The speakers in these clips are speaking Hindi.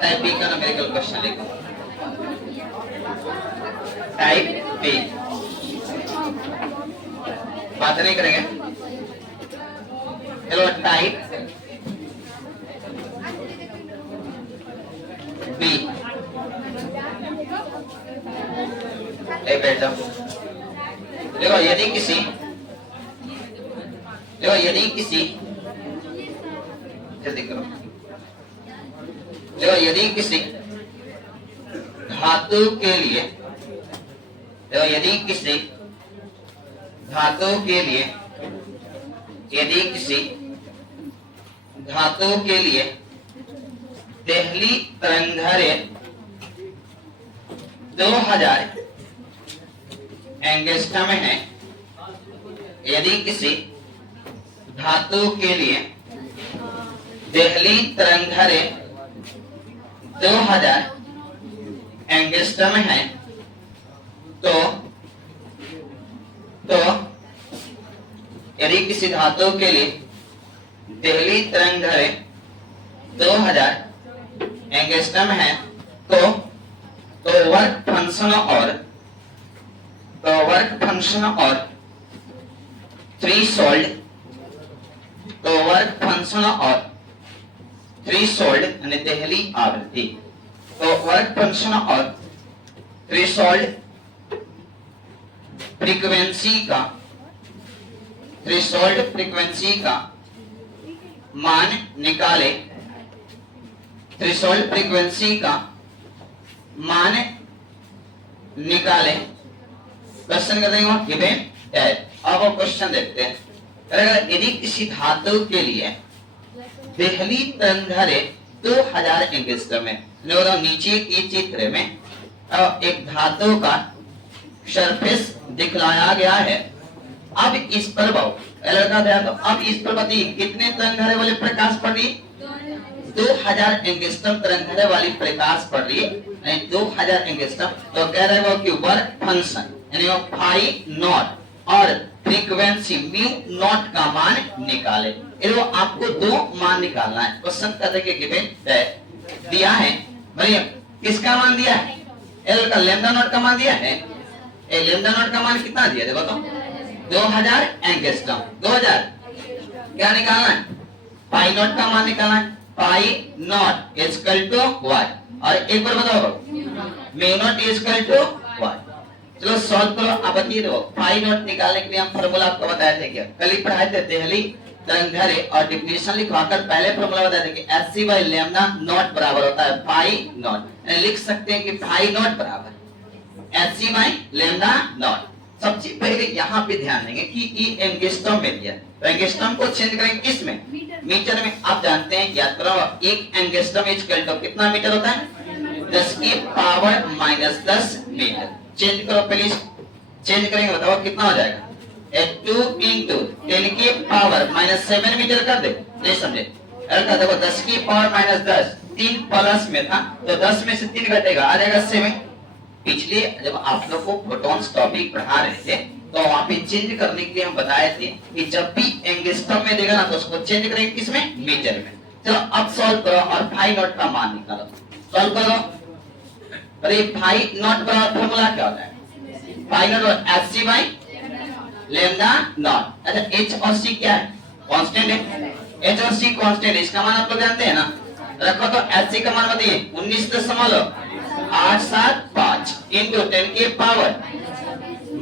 टाइप बी का न्यूमेरिकल क्वेश्चन लिखो। टाइप बी बात नहीं करेंगे। चलो टाइप बी, बैठ जाओ। देखो यदि किसी जल्दी करो। देखो यदि किसी धातु के लिए, देखो यदि किसी धातु के लिए, यदि किसी धातु के लिए देहली तरंगदैर्घ्य 2000 एंगस्ट्रम है, यदि किसी धातु के लिए देहली तरंगदैर्घ्य 2000 एंगस्ट्रम है, तो यदि किसी धातु के लिए देहली तरंगदैर्घ्य 2000 एंगस्ट्रम है, तो वर्क फंक्शन और थ्रेशोल्ड, यानी देहली आवृत्ति, तो वर्क फंक्शन और थ्रेशोल्ड फ्रीक्वेंसी का मान निकाले, थ्रेशोल्ड फ्रीक्वेंसी का मान निकाले। क्वेश्चन कर देंगे गिवन दैट। अब वो क्वेश्चन देखते हैं। अगर यदि किसी धातु के लिए देहली तरंगदैर्घ्य 2000 एंगस्ट्रम है, नीचे के चित्र में एक धातु का सरफेस दिखलाया गया है। अब इस पर अब इस पर कितने तरंगदैर्घ्य वाले प्रकाश पड़ रही है? 2000 एंगस्ट्रम तरंगदैर्घ्य वाली प्रकाश पड़ रही है, 2000 एंगस्ट्रम। तो कह रहे हो कि वर्क फंक्शन यानी फाई नॉट और फ्रीक्वेंसी म्यू नॉट का मान निकाले। वो आपको दो मान निकालना है। क्वेश्चन करने के गिवन दिया है, भैया किसका मान दिया है? एल का लैम्डा नॉट का मान दिया है। लैम्डा नॉट का मान कितना दिया देखो तो 2000 एंगस्ट्रम। 2000 क्या निकालना है? पाई नॉट का मान निकालना है। Pi not equal to y, और एक बार बताओ mu not equal to y. चलो सॉल्व करो। आप बताइए देखो पाई नॉट निकालने के लिए हम फार्मूला आपको बताए थे क्या? कल ही पढ़ाए थे देहली तरंगदैर्घ्य, और डेफिनेशन लिखवाकर पहले फार्मूला बताए थे कि एच बाई लैम्डा नॉट बराबर होता है पाई नॉट। लिख सकते हैं कि पाई नॉट बराबर एच बाई लैम्डा नॉट। सबसे पहले यहाँ पे ध्यान देंगे कि ये एंगस्ट्रम में दिया, तो एंगस्ट्रम को चेंज करेंगे किसमें? मीटर में। आप जानते हैं, याद करो, एक एंगस्ट्रम इक्वल टू कितना मीटर होता है? 10 की पावर माइनस 10 मीटर। चेंज करो प्लीज, चेंज करेंगे बताओ कितना हो जाएगा? 2 इंटू 10 की पावर माइनस 7 मीटर कर दे। नहीं समझे? देखो 10 की पावर माइनस 10, 3 प्लस में था तो 10 में से 3 घटेगा, आ जाएगा 7। पिछले जब आप लोग को प्रोटॉन्स टॉपिक पढ़ा रहे थे तो वहां पे चेंज करने के लिए हम बताए थे कि जब भी एंगस्ट्रम में देगा ना तो उसको चेंज करेंगे किसमें? मीटर में। चलो अब सॉल्व करो और पाई नॉट का मान निकालो। सॉल्व करो। अरे पाई नॉट का फॉर्मूला क्या होता है? Pi naught h by lambda naught. अच्छा h और c क्या है? कांस्टेंट है। h और c कांस्टेंट है, इसका मान आप लोग जानते हैं ना? रखो तो hc का मान बताइए 19.875 इंटू 10 की पावर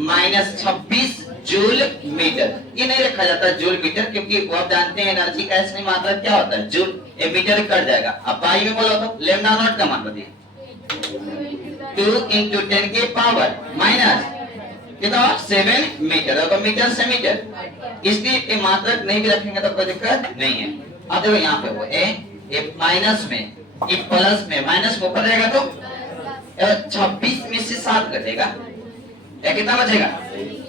माइनस 26 जूल मीटर। ये नहीं रखा जाता जूल मीटर, क्योंकि वो आप जानते हैं एनर्जी का इसमें मात्रा क्या होता है? जूल। ये मीटर कट जाएगा। अब पाई में बोलो तो लैम्डा नॉट का मान बताइए 2 इंटू 10 की पावर माइनस कितना? 7 मीटर। तो मीटर से मीटर, इसलिए ये मात्रक नहीं भी रखेंगे तो कोई दिक्कत नहीं है। अब देखो यहाँ पे वो ए माइनस में, ये प्लस में, माइनस ऊपर रहेगा तो 26 में से 7 घटेगा, कितना बचेगा?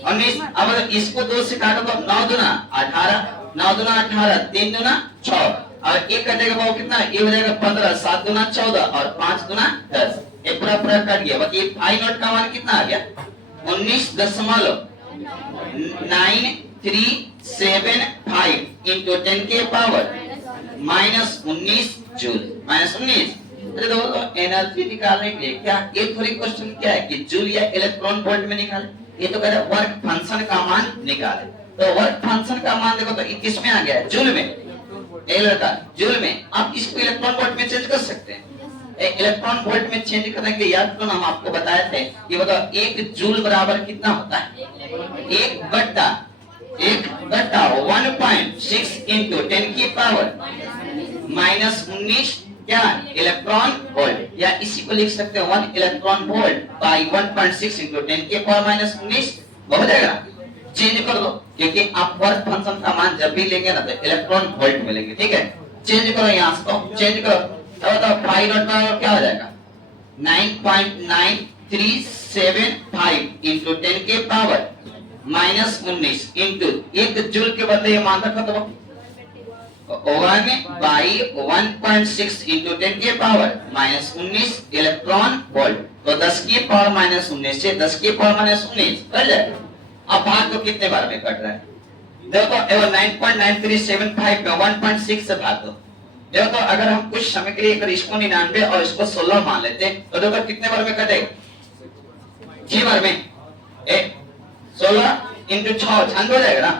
19। अब इसको 2 से काटो तो 9 दूना 18, 9 दूना 18, 3 दूना 6, और एक कटेगा वो कितना? ये हो जाएगा 15, 7 दूना 14 और 5 दूना 10। ये पूरा कट गया। बताइए पाई नॉट का मान कितना आ गया? 19.937 इंटू 10 के पावर -19 जूल, -19। अरे दोस्तों एनर्जी निकालने के लिए क्या ये थोड़ी क्वेश्चन क्या है कि जूल या इलेक्ट्रॉन वोल्ट में निकाले, ये तो कह रहा है वर्क फंक्शन का मान निकाले। तो वर्क फंक्शन का मान देखो तो किसमें आ गया है, जूल में। ए लड़का जूल में, आप इसको इलेक्ट्रॉन वोल्ट में चेंज कर सकते हैं। इलेक्ट्रॉन वोल्ट में चेंज करने के लिए याद करो हम आपको बताए थे, ये बताओ 1 जूल बराबर कितना होता है, 1 बट्टा 1.6 इंटू 10 की पावर -19 क्या इलेक्ट्रॉन वोल्ट, या इसी को लिख सकते हैं 1 इलेक्ट्रॉन वोल्ट बाई 1.6 इंटू 10 की पावर -19 हो जाएगा। चेंज कर दो, क्योंकि आप वर्क फंक्शन का मान जब भी लेंगे ना तो इलेक्ट्रॉन वोल्ट में लेंगे, ठीक है। चेंज करो यहाँ से, चेंज करो तो बताओ पाई नॉट का क्या हो जाएगा, 9.9375 इंटू 10 के पावर -19 इंटू 1 जूल के बदले ये मान रखो तो 1 बाई 1.6 इंटू 10 के पावर -19 इलेक्ट्रॉन वोल्ट। तो 10 की पावर -19 से 10 की पावर -19 कर जाएगा। अब भाग तो कितने बार में कट रहा है, देखो 9.9375 पे 1.6 से भाग दो। देखो तो अगर हम कुछ समय के लिए अगर इसको 99 और इसको 16 मान लेते हैं तो देखो कितने बार में कटेगा, 6 बार में। 16 इंटू 6 96 हो जाएगा ना,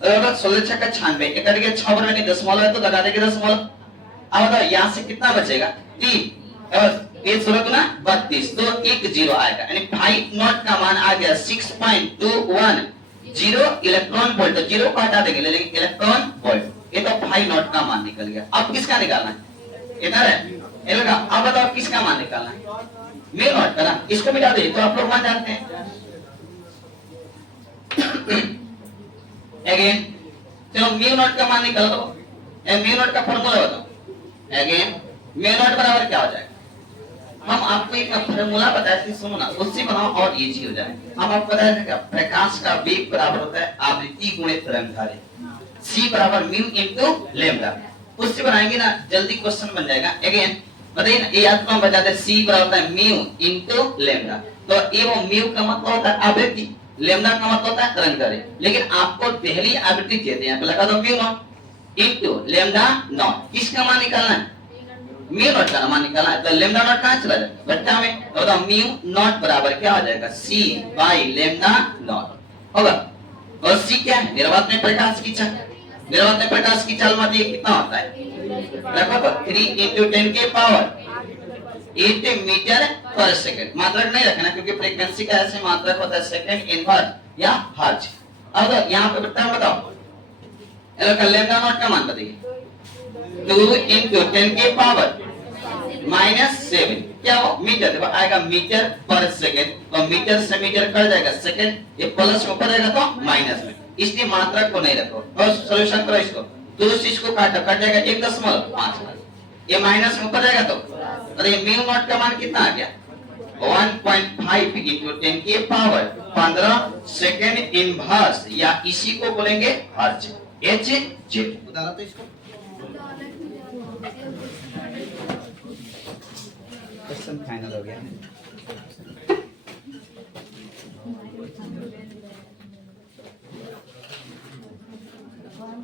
तो 16 6 का 96, ये कट गया 6 बार में, नहीं दशमलव है तो घटा देंगे दशमलव। अब बताओ यहाँ से कितना बचेगा, 3 ये 16 गुना 32 तो 1 0 आएगा, यानी 5 नॉट का मान आ गया 6.21 इलेक्ट्रॉन वोल्ट। तो 0 को हटा देंगे, लेकिन इलेक्ट्रॉन वोल्ट, ये तो 5 नॉट का मान निकल गया। अब किसका निकालना है, इधर है इधर का। अब बताओ किसका मान निकालना है, म्यू नॉट का ना, इसको मिटा दे तो आप लोग मान जानते हैं। अगेन चलो म्यू नॉट का मान निकाल दो, म्यू नॉट का फॉर्मूला बताओ। अगेन म्यू नॉट बराबर क्या हो जाएगा, हम आपको एक फॉर्मूला बताए थे, सुनो ना, उससे बनाओ और इजी हो जाए। हम आपको बताए थे क्या, प्रकाश का वेग बराबर होता है आवृत्ति गुणित तरंगदैर्घ्य, c बराबर म्यू इनटू लैम्डा। उससे बनाएंगे ना जल्दी क्वेश्चन बन जाएगा। अगेन बताइए ना, ये याद कौन बताते हैं, c बराबर होता है म्यू इनटू लैम्डा। तो ये वो म्यू का मतलब होता है आवृत्ति, लैम्डा का मतलब होता है तरंगदैर्घ्य। लेकिन आपको पहली आवृत्ति देते हैं, यहाँ पे लगा दो mu naught into lambda naught. किसका मान निकालना है, म्यू नॉट का मान निकालना है। तो लैम्डा नॉट कहां चला जाएगा बट्टा में, तो म्यू नॉट बराबर क्या हो जाएगा, c बाई लैम्डा नॉट होगा। और c क्या है, निर्वात में प्रकाश की चाल, निर्वात में प्रकाश की चाल मात्रा कितना होता है, रखो तो 3 इंटू 10 के पावर 8 मीटर पर सेकंड। मात्रक नहीं रखना क्योंकि फ्रीक्वेंसी का ऐसे मात्रक होता है सेकंड इनवर्स या हर्ट्ज। अब यहाँ पे बताओ लैम्डा नॉट का मान बताइए, 2 इंटू 10 के पावर -7 क्या हो मीटर, देखो आएगा मीटर पर सेकंड। तो मीटर से मीटर कट जाएगा, सेकंड ये प्लस में ऊपर जाएगा तो माइनस में, इसलिए मात्रक को नहीं रखो। और सॉल्यूशन करो इसको, 2 से इसको काटो, कट जाएगा 1.5, ये माइनस में ऊपर जाएगा तो, और ये म्यू नॉट का मान कितना आ गया, 1.5 इंटू 10 की पावर 15 सेकंड इनवर्स, या इसी को बोलेंगे हर्ट्ज, एच जेड। बता तो इसको क्वेश्चन फाइनल हो गया।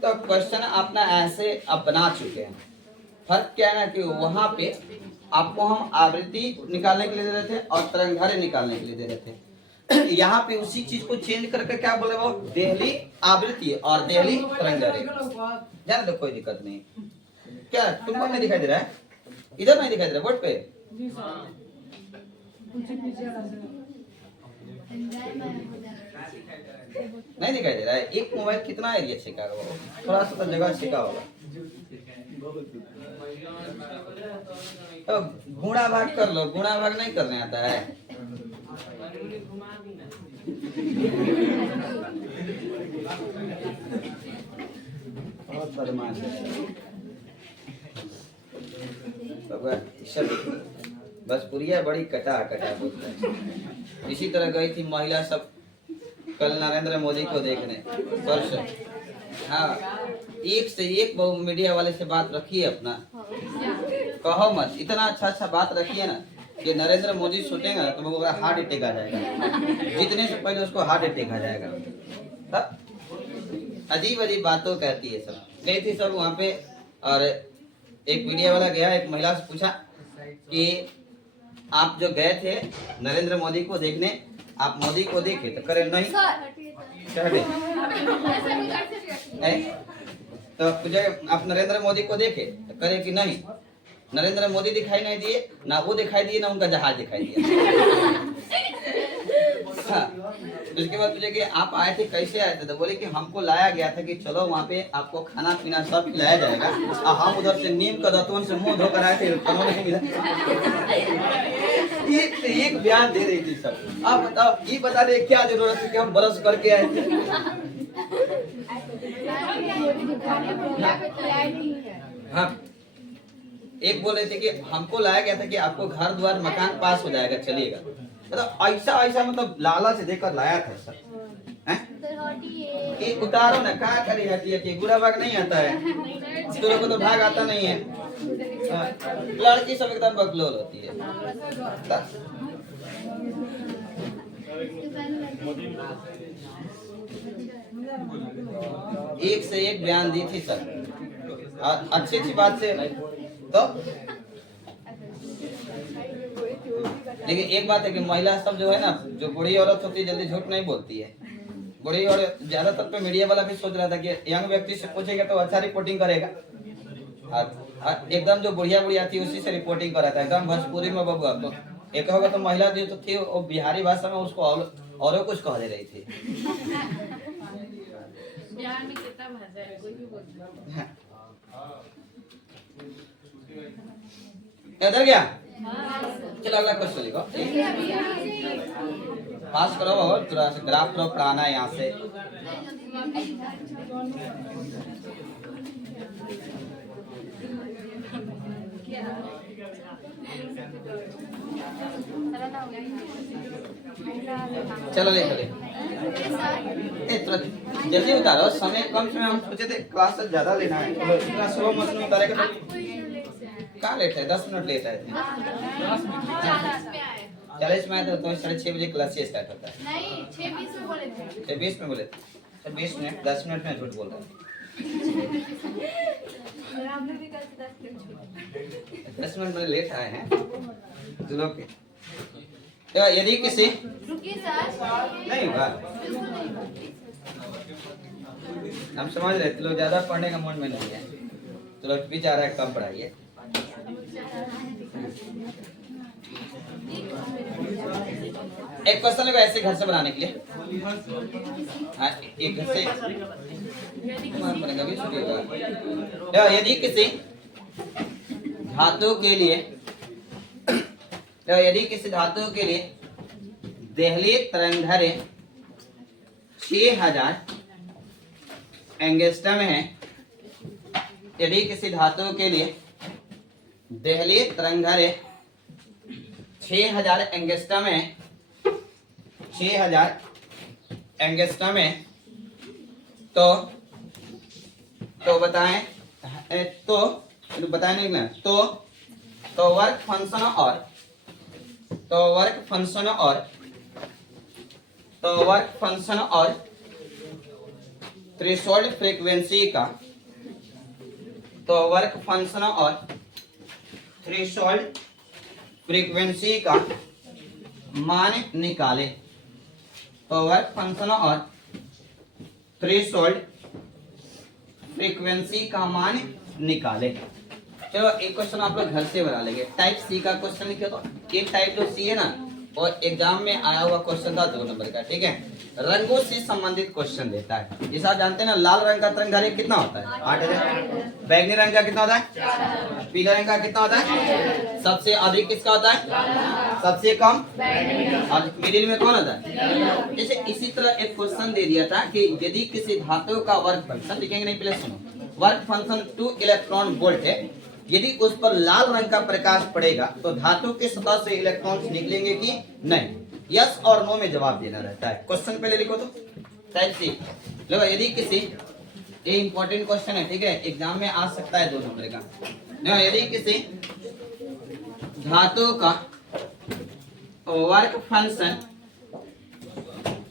तो क्वेश्चन अपना ऐसे अब बना चुके हैं। फर्क क्या है ना कि वहां पे आपको हम आवृत्ति निकालने के लिए दे रहे थे और तरंगदैर्घ्य निकालने के लिए दे रहे थे। यहाँ पे उसी चीज को चेंज करके क्या बोले वो, देहली आवृत्ति और देहली तरंगदैर्घ्य। जाने दो, कोई दिक्कत नहीं। क्या तुमको नहीं दिखाई दे रहा है, इधर नहीं दिखाई दे रहा बोर्ड पे, नहीं दिखाई दे रहा है। एक मोबाइल कितना एरिया छिका होगा, थोड़ा सा तो जगह छिका होगा। तो गुणा भाग कर लो, गुणा भाग नहीं करने आता है। बहुत बदमाश है बस पुरिया बड़ी कटा बोलते हैं। इसी तरह गई थी महिला सब कल नरेंद्र मोदी को देखने परसों। हाँ, एक से एक मीडिया वाले से बात रखिए अपना, कहो मत, इतना अच्छा बात रखिए ना कि नरेंद्र मोदी सोचेगा तो वो हार्ट अटैक आ जाएगा, जितने से पहले उसको हार्ट अटैक आ जाएगा। अजीब बातों कहती है सब, गई थी सब वहाँ पे। और एक मीडिया वाला गया, एक महिला से पूछा कि आप जो गए थे नरेंद्र मोदी को देखने, आप मोदी को देखे? तो करे नहीं। तो पूछे आप नरेंद्र मोदी को देखे? तो करे कि नहीं, नरेंद्र मोदी दिखाई नहीं दिए, ना वो दिखाई दिए, ना उनका जहाज दिखाई दिया। हाँ। उसके बाद पूछे कि आप आए थे, कैसे आए थे? तो बोले कि हमको लाया गया था कि चलो वहाँ पे आपको खाना पीना सब खिलाया जाएगा, और हम उधर से नीम का दातुन से मुंह धोकर आए थे, नहीं मिला। एक बयान दे रही थी सब। आप बताओ, ये बता दे क्या जरूरत है कि हम बरस करके आए थे? हाँ, एक बोल रहे थे कि हमको लाया गया था कि आपको घर द्वार मकान पास हो जाएगा, चलिएगा। मतलब ऐसा ऐसा मतलब लालच देकर लाया था सर। कि उतारो ना, क्या करी हटी हटी, बुरा भाग नहीं आता है, दूसरों को तो भाग आता नहीं है। लड़की सब एकदम बकलोल होती है। एक से एक बयान दी थी सर, अच्छी अच्छी बात से। तो लेकिन एक बात है कि महिला सब जो है ना, जो बूढ़ी औरत होती है जल्दी झूठ नहीं बोलती है। बूढ़ी और ज्यादातर पे मीडिया वाला भी सोच रहा था कि यंग व्यक्ति से पूछेगा तो अच्छा रिपोर्टिंग करेगा, और एकदम जो बुढ़िया बुढ़िया थी उसी से रिपोर्टिंग कराता है, एकदम भोजपुरी में। बबू आपको एक होगा तो महिला जो तो थी वो बिहारी भाषा में उसको और कुछ कह दे रही थी। बिहार में कितना भाषा है, कोई भी बोलता है। इधर गया, चलो अगला क्वेश्चन लिखो। पास करो और थोड़ा सा ग्राफ करो, पढ़ाना है यहाँ से। चलो ले चले, जल्दी उतारो, समय कम समय, हम सोचे थे क्लास से ज्यादा लेना है, इतना स्लो मशीन उतारेगा तो कहाँ लेट है, 10 मिनट लेट है। 40 में आए तो 6:30 बजे क्लास स्टार्ट होता है। नहीं, 6:20 में बोले थे। 6:20 में बोले थे, 20 मिनट, 10 मिनट में झूठ बोल रहा है। 10 मिनट में लेट आए हैं दोनों के। तो यदि किसी नहीं हुआ, हम समझ रहे थे लोग ज्यादा पढ़ने का मन में नहीं है, तो लोग भी चाह रहा है कम पढ़ाइए। एक क्वेश्चन लगा ऐसे घर से बनाने के लिए, एक घर से यदि किसी धातु के लिए, यदि किसी धातु के लिए देहली तरंगधैर्य 6000 एंगस्ट्रम है, यदि किसी धातु के लिए देहली तरंगधैर्य 6000 एंगस्ट्रम है, 6000 एंगस्ट्रम है, तो बताएं, तो बताएं नहीं ना, तो वर्क फंक्शन और थ्रेशोल्ड फ्रीक्वेंसी का, तो वर्क फंक्शन और थ्रेशोल्ड फ्रीक्वेंसी का मान निकाले। तो वर्क फंक्शन और थ्रेशोल्ड फ्रीक्वेंसी का मान निकाले। चलो एक क्वेश्चन आप लोग घर से बना लेंगे। टाइप सी का क्वेश्चन लिखे, तो एक टाइप जो सी है ना, और एग्जाम में आया हुआ क्वेश्चन था 2 नंबर का, ठीक है। रंगों से संबंधित क्वेश्चन देता है। जैसा आप जानते हैं ना, लाल रंग का तरंगधैर्य कितना होता है? 8000। बैंगनी रंग का कितना होता है? पीला रंग का कितना होता है? सबसे अधिक किसका होता है? सबसे कम? और मिडिल में कौन होता है? जैसे इसी तरह एक क्वेश्चन दे दिया था कि यदि किसी धातु का वर्क फंक्शन, लिखेंगे नहीं, पहले सुनो, वर्क फंक्शन 2 इलेक्ट्रॉन वोल्ट है, यदि उस पर लाल रंग का प्रकाश पड़ेगा तो धातु के सतह से इलेक्ट्रॉन्स निकलेंगे कि नहीं? यस और नो में जवाब देना रहता है। क्वेश्चन पहले लिखो तो टाइप सी। देखो, यदि किसी, ये इंपॉर्टेंट क्वेश्चन है, ठीक है, एग्जाम में आ सकता है 2 नंबर का। देखो, यदि किसी धातु का वर्क फंक्शन,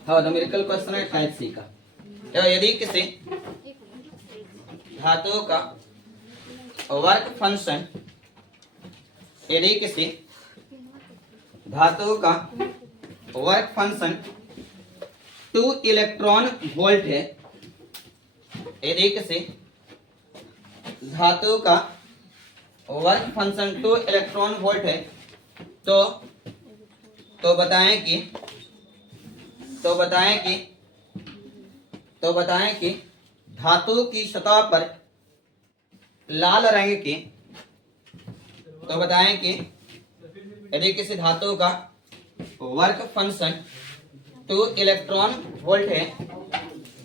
हाँ न्यूमेरिकल क्वेश्चन है टाइप सी का। देखो, यदि किसी धातु का वर्क फंक्शन यदि किसी धातु का वर्क फंक्शन 2 इलेक्ट्रॉन वोल्ट है, यदि किसी धातु का वर्क फंक्शन 2 इलेक्ट्रॉन वोल्ट है तो बताएं कि धातु की सतह पर लाल रंग की, तो बताएं कि यदि किसी धातु का वर्क फंक्शन 2 इलेक्ट्रॉन वोल्ट है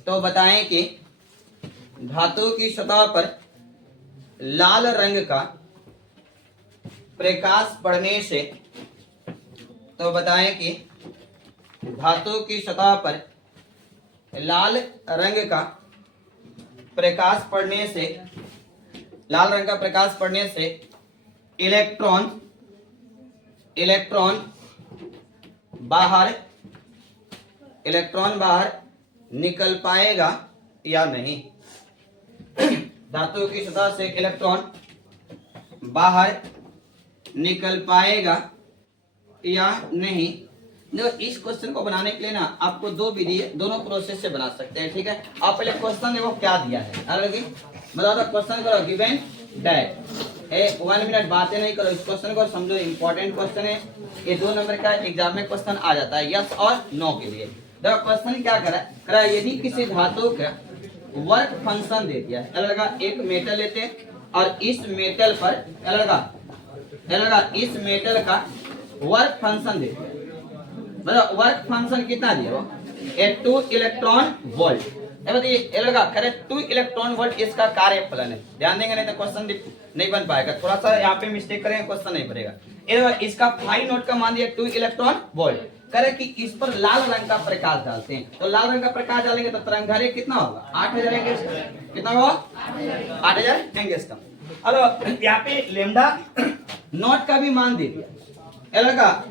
तो बताएं कि धातु की सतह पर लाल रंग का प्रकाश पड़ने से, तो बताएं कि धातु की सतह पर लाल रंग का प्रकाश पड़ने से, लाल रंग का प्रकाश पड़ने से इलेक्ट्रॉन बाहर निकल पाएगा या नहीं। धातु की सतह से इलेक्ट्रॉन बाहर निकल पाएगा या नहीं। देखो इस क्वेश्चन को बनाने के लिए ना आपको दो विधि, दोनों प्रोसेस से बना सकते हैं, ठीक है। आप पहले क्वेश्चन देखो क्या दिया है, बताओ तो क्वेश्चन करो गिवन दैट। 1 मिनट बातें नहीं करो, इस क्वेश्चन को समझो, इंपॉर्टेंट क्वेश्चन है ये, 2 नंबर का एग्जाम में क्वेश्चन आ जाता है यस और नो के लिए। देखो क्वेश्चन क्या करा यदि किसी धातु का वर्क फंक्शन दे दिया है, एक मेटल लेते हैं और इस मेटल पर इस मेटल का वर्क फंक्शन दे दिया, मतलब वर्क फंक्शन कितना दिया वो 2 इलेक्ट्रॉन वोल्ट। बताइए 2 इलेक्ट्रॉन वोल्ट इसका कार्यफलन है, ध्यान देंगे नहीं तो क्वेश्चन नहीं बन पाएगा, थोड़ा सा यहाँ पे मिस्टेक करेंगे क्वेश्चन नहीं बनेगा। इसका फाई नोट का मान दिया 2 इलेक्ट्रॉन वोल्ट, करे कि इस पर लाल रंग का प्रकाश डालते हैं, तो लाल रंग का प्रकाश डालेंगे तो तरंगदैर्घ्य कितना होगा 8000 एंगस्ट्रॉम, कितना होगा 8000 एंगस्ट्रॉम। अब यहाँ पे लेमडा नोट का भी मान दे दिया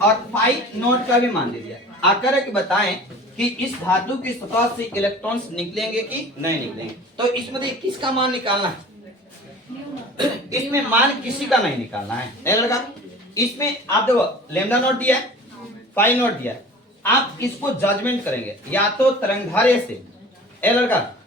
और फाई नोट का भी मान दे दिया। आकर के बताएं कि इस धातु की सतह से इलेक्ट्रॉन्स निकलेंगे कि नहीं निकलेंगे। तो इसमें किसका मान निकालना है, इसमें मान किसी का नहीं निकालना है। इसमें आप देखो लेमडा नोट दिया है, फाई नोट दिया है, आप इसको जजमेंट करेंगे या तो तरंगधार्य से,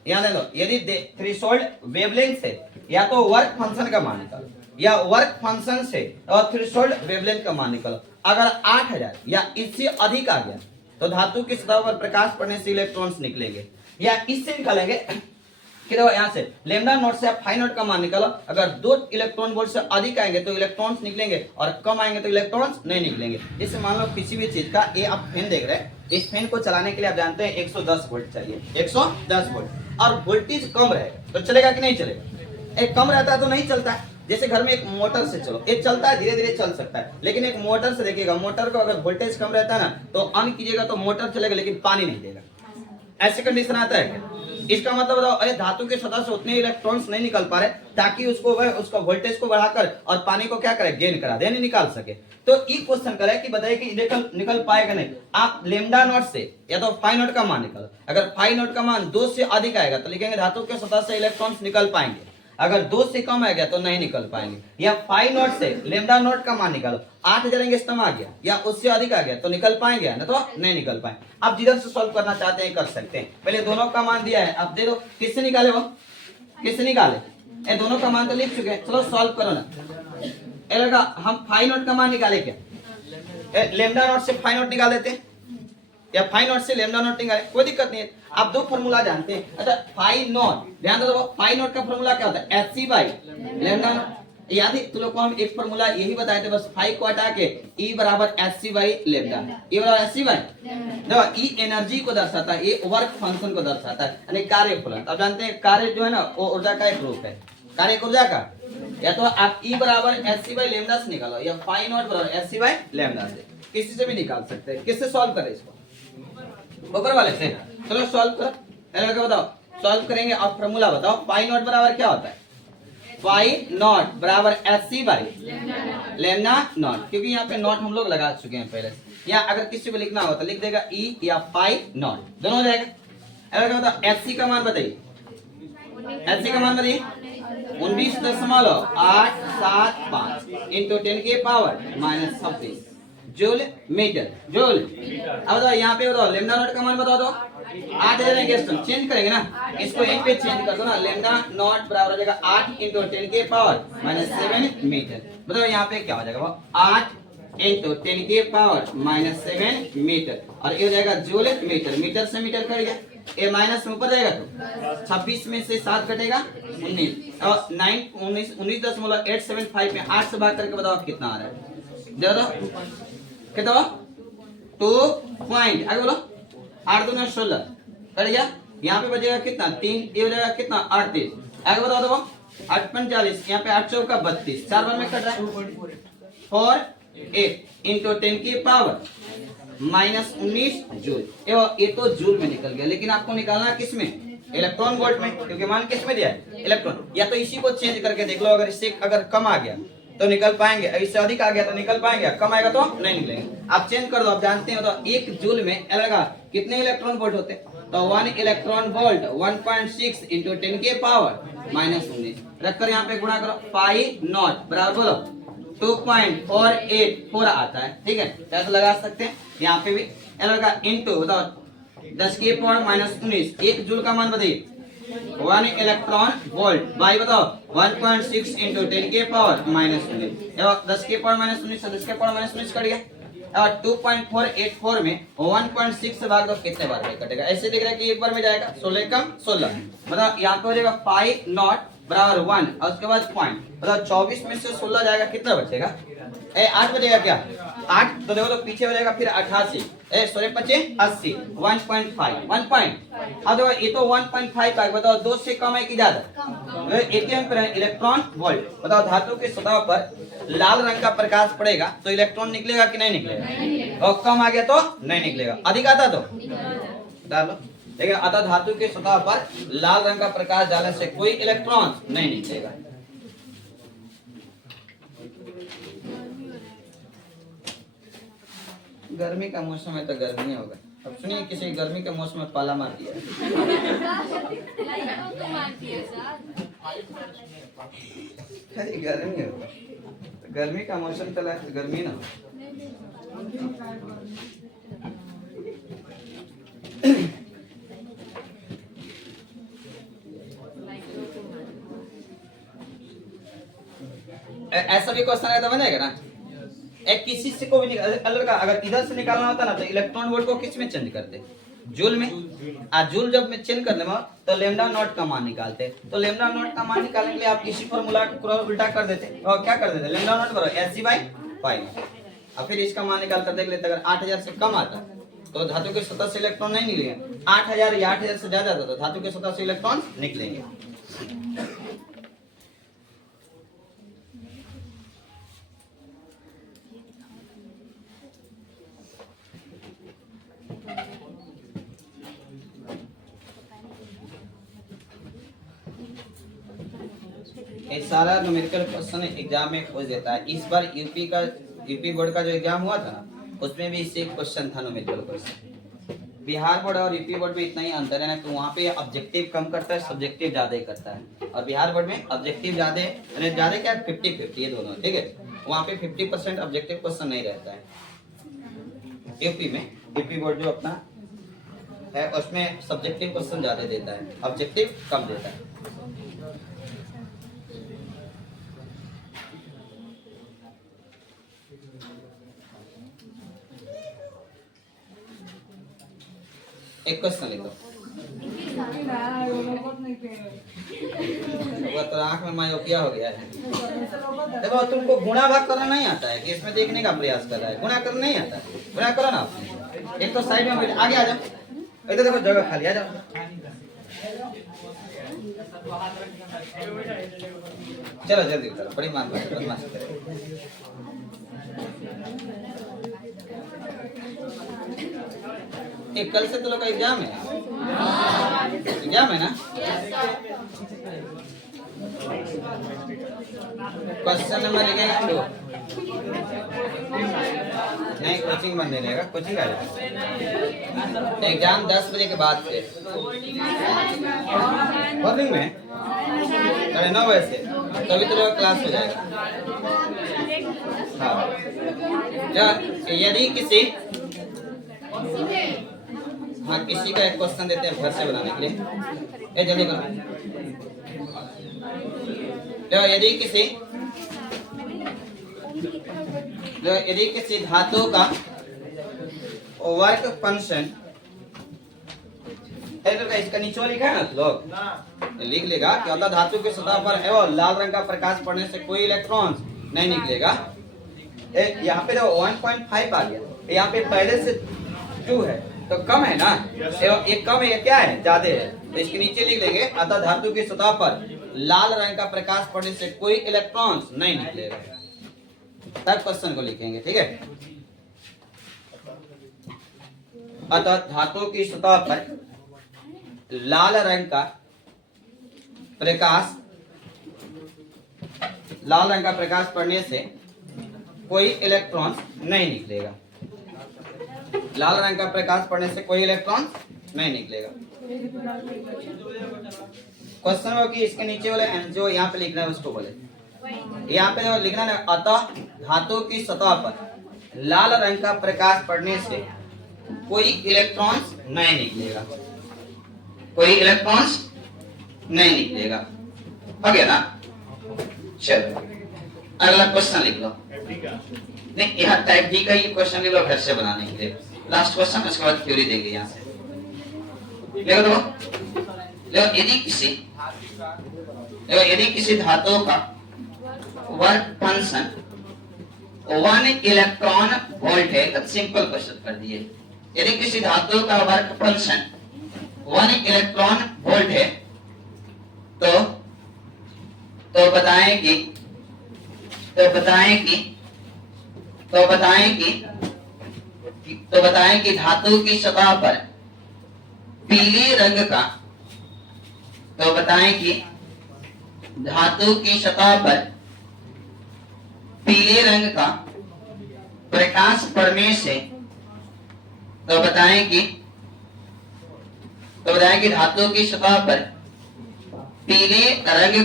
याद लो यदि थ्रेशोल्ड वेवलेंथ से या तो वर्क फंक्शन का मान निकालो, या वर्क फंक्शन से और थ्रेशोल्ड वेवलेंथ का मान निकालो। अगर 8000 या इससे अधिक आ गया तो धातु की सतह पर प्रकाश पड़ने से इलेक्ट्रॉन्स निकलेंगे, या इससे निकालेंगे कि देखो यहाँ से लेमडा नोट से आप फाई नोट का मान निकालो, अगर 2 इलेक्ट्रॉन वोल्ट से अधिक आएंगे तो इलेक्ट्रॉन्स निकलेंगे और कम आएंगे तो इलेक्ट्रॉन्स नहीं निकलेंगे। जैसे मान लो किसी भी चीज का, ये आप फैन देख रहे हैं, इस फैन को चलाने के लिए आप जानते हैं 110 वोल्ट चाहिए, 110 वोल्ट, और वोल्टेज कम रहेगा तो चलेगा कि नहीं चलेगा, एक कम रहता है तो नहीं चलता है। जैसे घर में एक मोटर से चलो, एक चलता है, धीरे धीरे चल सकता है, लेकिन एक मोटर से देखिएगा, मोटर को अगर वोल्टेज कम रहता है ना तो ऑन कीजिएगा तो मोटर चलेगा लेकिन पानी नहीं देगा, ऐसे कंडीशन आता है क्या? इसका मतलब बताओ, अरे धातु के सतह से उतने इलेक्ट्रॉन्स नहीं निकल पा रहे ताकि उसका वोल्टेज को बढ़ाकर और पानी को क्या करे, गेन करा दे, नहीं निकाल सके। तो ये क्वेश्चन करे कि बताइए कि निकल पाएगा नहीं। आप लेमडा नोट से या तो फाई नोट का मान निकालो, अगर फाई नोट का मान 2 से अधिक आएगा तो लिखेंगे धातु के सतह से इलेक्ट्रॉन्स निकल पाएंगे, अगर 2 से कम आ गया तो नहीं निकल पाएंगे। या फाई नोट से लेमडा नोट का मान निकालो, 8000 एंगस्ट्रॉम आ गया या उससे अधिक आ गया तो निकल पाएंगे ना, तो नहीं निकल पाए। आप जिधर से सॉल्व करना चाहते हैं कर सकते हैं। पहले दोनों का मान दिया है, आप दे दो, किससे निकाले वो, किससे निकाले, दोनों का मान तो लिख चुके हैं, चलो सॉल्व करो ना। हम फाई नोट का मान निकाले क्या, लेमडा नोट से फाई नोट निकाल देते हैं या फाई नोट से लेमडा नोट निकाले, कोई दिक्कत नहीं है। आप 2 फॉर्मूला जानते हैं। अच्छा फाई नोट, ध्यान दो, फाई नोट का फॉर्मूला क्या होता है, Hc बाई लेमडा नोट। याद है तुम लोग को हम एक फॉर्मूला यही बताए थे, बस फाई को हटा के E बराबर Hc बाई लेमडा, E बराबर Hc बाई, देखो E एनर्जी को दर्शाता है, ये वर्क फंक्शन को दर्शाता है, यानी कार्यफलन। अब जानते हैं कार्य जो है ना वो ऊर्जा का एक रूप है, कार्य ऊर्जा का। या तो आप E बराबर Hc बाई लेमडा से निकालो या फाई नोट बराबर Hc बाई लेमडा से, किसी से भी निकाल सकते हैं। किससे सॉल्व करें इसको, ऊपर वाले से। चलो सॉल्व करो, बताओ सॉल्व करेंगे। आप फॉर्मूला बताओ, फाई नोट बराबर क्या होता है, फाई नोट बराबर Hc बाई लेमडा नोट, क्योंकि यहाँ पे नोट हम लोग लगा चुके हैं पहले से। या अगर किसी को लिखना हो तो लिख देगा E या फाई नोट, दोनों हो जाएगा। बताओ Hc का मान बताइए, Hc का मान बताइए, 19.875 इंटू 10 के पावर -26 जूल मीटर जूल। अब बताओ यहाँ पे बताओ लेमडा नॉट का मान बताओ तो 8000 गेस्ट चेंज करेंगे ना, इसको एक पे चेंज कर दो ना, लेमडा नॉट बराबर हो जाएगा 8 इंटू 10 के पावर -7 मीटर। बताओ यहाँ पे क्या हो जाएगा वो 8 इंटू 10 के पावर -7 मीटर और ये हो जाएगा जूल मीटर, मीटर से मीटर कट गया, ये माइनस में ऊपर जाएगा तो 26 में से 7 कटेगा 19 और 19.875 में 8 से भाग करके बताओ कितना आ रहा है, दे दो कितना 2 पॉइंट आगे बोलो 8 दूना 16 कट गया, यहाँ पे बचेगा कितना 3, ये हो जाएगा कितना 38 आगे बताओ तो 8 45 यहाँ पे 8 चौका 32 4 बार में कट रहा है 4 8 इंटू 10 की पावर -19 जूल। ये तो जूल में निकल गया, लेकिन आपको निकालना किस में इलेक्ट्रॉन वोल्ट में, क्योंकि मान किस में दिया है इलेक्ट्रॉन। या तो इसी को चेंज करके देख लो, अगर इससे अगर कम आ गया तो निकल पाएंगे, इससे अधिक आ गया तो निकल पाएंगे, कम आएगा तो नहीं निकलेंगे। आप चेंज कर दो, आप जानते हो तो 1 जूल में लगा कितने इलेक्ट्रॉन वोल्ट होते हैं, तो 1 इलेक्ट्रॉन वोल्ट 1.6 इंटू 10 के पावर -19 रखकर यहाँ पे गुणा करो 5 नॉट बराबर बोलो 2.484 आता है, ठीक है। कैसे लगा सकते हैं यहाँ पे भी लगा इंटू बताओ 10 के पावर -19 1 जूल का मान बताइए 1 इलेक्ट्रॉन वोल्ट बाई बताओ 1.6 इंटू 10 के पावर -19 10 के पावर -19 10 के पावर -19 कट गया और 2.484 में 1.6 से भाग दो कितने बार में कटेगा, ऐसे दिख रहा है कि एक बार में जाएगा 16 कम 16 मतलब यहाँ पे हो जाएगा 5 नॉट बराबर 1 और उसके बाद पॉइंट मतलब 24 में से 16 जाएगा कितना बचेगा 8 बचेगा क्या 8 तो देखो तो पीछे हो जाएगा फिर 88 सॉरी 80 1.5 1 पॉइंट। अब देखो ये तो 1.5 का बताओ 2 से कम है कि ज्यादा एटीएम पर इलेक्ट्रॉन वोल्ट। बताओ धातु की सतह पर लाल रंग का प्रकाश पड़ेगा तो इलेक्ट्रॉन निकलेगा कि नहीं निकलेगा, और कम आ गया तो नहीं निकलेगा, अधिक आता तो डालो। लेकिन अतः धातु की सतह पर लाल रंग का प्रकाश डालने से कोई इलेक्ट्रॉन नहीं निकलेगा। गर्मी का मौसम है तो गर्मी होगा। अब सुनिए किसी गर्मी के मौसम में पाला मार दिया गर्मी होगा, गर्मी का मौसम चला है तो गर्मी ना हो। ऐसा भी क्वेश्चन है तो बनेगा ना, एक किसी से को भी अलग का अगर इधर से निकालना होता ना तो इलेक्ट्रॉन वोल्ट को किस में चेंज करते जूल में, जूल जब में चेंज करने में तो लेमडा नॉट का मान निकालते, तो लेमडा नॉट का मान निकालने के लिए आप इसी फॉर्मूला को उल्टा कर देते और क्या कर देते लेमडा नॉट बराबर Hc/5 और फिर इसका मान निकाल कर देख लेते। अगर 8000 से कम आता तो धातु के सतह से इलेक्ट्रॉन नहीं निकलेंगे, 8000 या 8000 से ज्यादा आता तो धातु के सतह से इलेक्ट्रॉन निकलेंगे। ये सारा न्यूमेरिकल क्वेश्चन एग्जाम में खोज देता है। इस बार यूपी बोर्ड का जो एग्जाम हुआ था ना उसमें भी इससे क्वेश्चन था न्यूमेरिकल क्वेश्चन। बिहार बोर्ड और यूपी बोर्ड में इतना ही अंतर है ना, तो वहाँ पे ऑब्जेक्टिव कम करता है सब्जेक्टिव ज्यादा ही करता है, और बिहार बोर्ड में ऑब्जेक्टिव ज्यादा यानी ज्यादा क्या 50-50 ये दोनों, ठीक है। वहाँ पे 50% ऑब्जेक्टिव क्वेश्चन नहीं रहता है। यूपी बोर्ड जो अपना है उसमें सब्जेक्टिव क्वेश्चन ज्यादा देता है, ऑब्जेक्टिव कम देता है। एक क्वेश्चन लिखो, तो आंख में मायोपिया हो गया है। देखो तुमको गुणा भाग करना नहीं आता है कि इसमें देखने का प्रयास कर रहा है, गुणा करना नहीं आता है, गुणा करो ना आपने। एक तो साइड में आगे आ जाओ, इधर देखो जगह खाली, आ जाओ। चलो जल्दी करो, बड़ी मान बदमाश करे। कल से तो लोग का एग्जाम है, एग्जाम है ना। क्वेश्चन नंबर लिखेगा 2 नहीं कोचिंग बंद नहीं रहेगा, कोचिंग आएगा। एग्जाम 10 बजे के बाद से, मॉर्निंग में 9:30 बजे से, तभी तो लोग क्लास हो जाएगा। हाँ, यदि किसी किसी का एक क्वेश्चन देते हैं घर से बनाने के लिए, जल्दी करो। यदि किसी धातु का वर्क फंक्शन, इसका नीचे लिखा है ना लोग, लिख लेगा कि अतः धातु की सतह पर है और लाल रंग का प्रकाश पड़ने से कोई इलेक्ट्रॉन नहीं निकलेगा। यहाँ पे तो 1.5 आ गया, यहाँ पे पहले से 2 है तो कम है ना, ये कम है, ये क्या है, ज्यादा है, तो इसके नीचे लिख लेंगे अतः धातु की सतह पर लाल रंग का प्रकाश पड़ने से कोई इलेक्ट्रॉन नहीं निकलेगा। तब क्वेश्चन को लिखेंगे, ठीक है। अतः धातु की सतह पर लाल रंग का प्रकाश पड़ने से कोई इलेक्ट्रॉन नहीं निकलेगा। लाल रंग का प्रकाश पड़ने से कोई इलेक्ट्रॉन नहीं निकलेगा। क्वेश्चन हो कि इसके नीचे वाले जो यहाँ पे लिखना है उसको बोले, यहाँ पे जो लिखना है अतः धातु की सतह पर लाल रंग का प्रकाश पड़ने से कोई इलेक्ट्रॉन नहीं निकलेगा, कोई इलेक्ट्रॉन नहीं निकलेगा। हो गया ना, चलो अगला क्वेश्चन लिख लो। नहीं, यहाँ टाइप डी का ये क्वेश्चन लिख लो घर से बनाने के लिए। लास्ट क्वेश्चन, उसके बाद थ्योरी देंगे यहाँ से। देखो तो यदि किसी धातु का वर्क फंक्शन 1 इलेक्ट्रॉन वोल्ट है, तो सिंपल क्वेश्चन कर दिए। यदि किसी धातु का वर्क फंक्शन 1 इलेक्ट्रॉन वोल्ट है तो बताएं कि धातु की सतह पर पीले रंग का, धातु की सतह पर पीले रंग का प्रकाश पड़ने से, बताएं कि धातु की सतह पर पीले रंग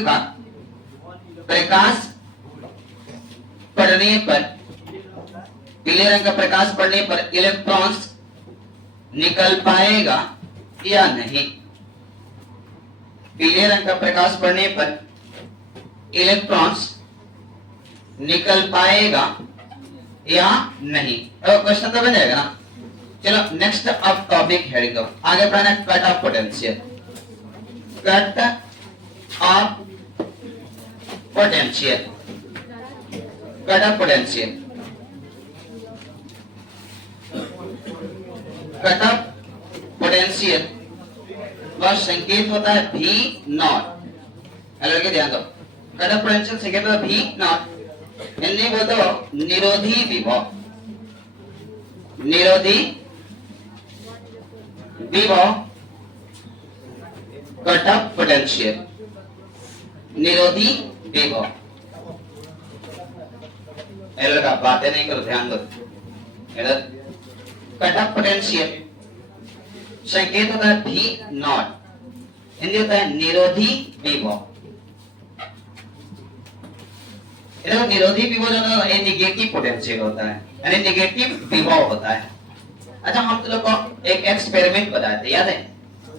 का प्रकाश पड़ने पर इलेक्ट्रॉन्स निकल पाएगा या नहीं। पीले रंग का प्रकाश पड़ने पर इलेक्ट्रॉन्स निकल पाएगा या नहीं। अब क्वेश्चन तो बन जाएगा ना। चलो नेक्स्ट अब टॉपिक हेडिंग दो, आगे पढ़ना cut off potential. Cut off potential, cut off potential, cut off potential वह संकेत होता है V नॉट। हेलो के ध्यान दो, कट ऑफ पोटेंशियल संकेत होता है V नॉट। हिंदी में तो निरोधी विभव, निरोधी विभव कट ऑफ पोटेंशियल, निरोधी विभव। हेलो का बातें नहीं करो, ध्यान दो। हेलो, कट ऑफ पोटेंशियल संकेत होता है V नॉट, हिंदी होता है निरोधी विभव। निरोधी विभव जो है ये नेगेटिव पोटेंशियल होता है, यानी नेगेटिव विभव होता है। अच्छा, हम तो लोग को एक एक्सपेरिमेंट बताए थे, याद है?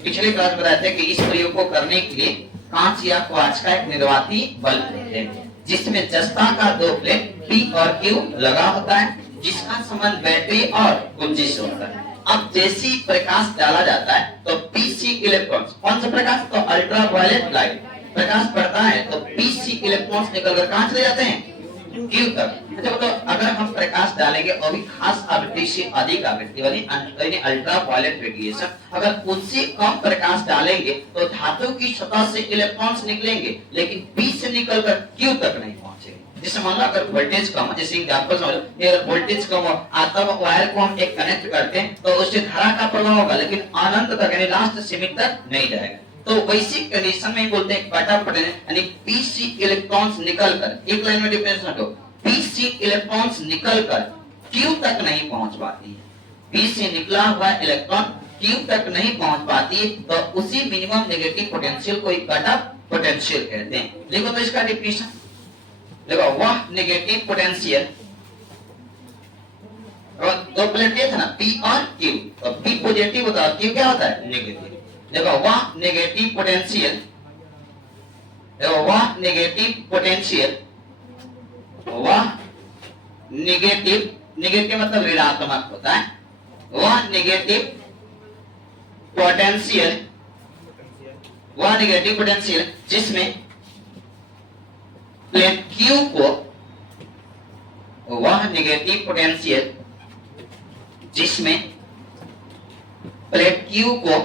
पिछले क्लास में बताए थे कि इस प्रयोग को करने के लिए कांच या क्वार्ट्ज का एक निर्वाती बल्ब लेते हैं, जिसमें जस्ता का 2 प्लेट P और Q लगा होता है, जिसका संबंध बैटरी और कुंजी से होता है। अब जैसे ही प्रकाश डाला जाता है तो PC इलेक्ट्रॉन्स, कौन सा प्रकाश? तो अल्ट्रा वायलेट लाइट प्रकाश पड़ता है तो PC इलेक्ट्रॉन्स निकलकर कहां चले जाते हैं? Q तक। अच्छा, तो अगर हम प्रकाश डालेंगे और भी खास आवृत्ति से अधिक आवृत्ति वाली अल्ट्रा वायलेट रेडिएशन, अगर उससे कम प्रकाश डालेंगे तो धातु की सतह से इलेक्ट्रॉन्स निकलेंगे, लेकिन P से निकलकर Q तक नहीं पहुंचेंगे। जैसे मान लो अगर वोल्टेज कम, जैसे एग्जांपल समझ लो, अगर वोल्टेज कम हो आता वो वायर को हम एक कनेक्ट करते हैं तो उससे धारा का प्रवाह होगा, लेकिन अनंत तक यानी लास्ट सीमित तक नहीं जाएगा। तो वैसी कंडीशन में बोलते हैं कट ऑफ पोटेंशियल, यानी PC इलेक्ट्रॉन्स निकलकर, एक लाइन में डिफरेंस रखो, PC इलेक्ट्रॉन्स निकलकर क्यू तक नहीं पहुंच पाती है, पी से निकला हुआ इलेक्ट्रॉन क्यू तक नहीं पहुंच पाती, तो उसी मिनिमम नेगेटिव पोटेंशियल को कट ऑफ पोटेंशियल कहते हैं। देखो तो इसका डिफिनेशन देखो, वह नेगेटिव पोटेंशियल, दो प्लेट ये था ना पी और क्यू, तो पी पॉजिटिव होता है, क्यू क्या होता है नेगेटिव। देखो वह नेगेटिव पोटेंशियल, देखो वह नेगेटिव पोटेंशियल, वह नेगेटिव, नेगेटिव मतलब ऋणात्मक होता है, वह नेगेटिव पोटेंशियल, वह नेगेटिव पोटेंशियल जिसमें प्लेट क्यू को, वह नेगेटिव पोटेंशियल जिसमें प्लेट क्यू को,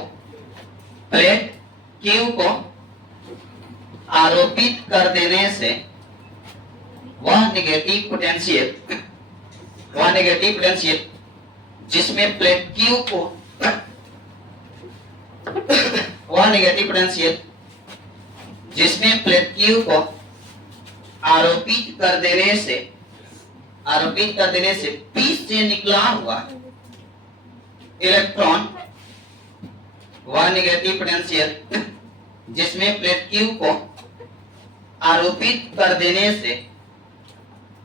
प्लेट क्यू को आरोपित कर देने से वह नेगेटिव पोटेंशियल, वह नेगेटिव पोटेंशियल जिसमें प्लेट क्यू को, वह नेगेटिव पोटेंशियल जिसमें प्लेट क्यू को आरोपित कर देने से, आरोपित कर देने से पी से निकला हुआ इलेक्ट्रॉन, वह नेगेटिव पोटेंशियल जिसमें प्लेट क्यू को आरोपित कर देने से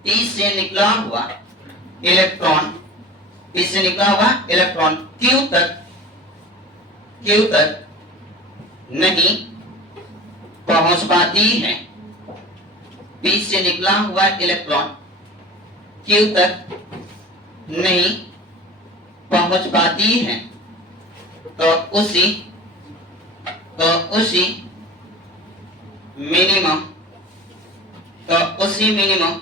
पी से निकला हुआ इलेक्ट्रॉन, पी से निकला हुआ इलेक्ट्रॉन क्यू तक, क्यू तक नहीं पहुंच पाती है, पी से निकला हुआ इलेक्ट्रॉन क्यू तक नहीं पहुंच पाती है, तो उसी मिनिमम, तो उसी मिनिमम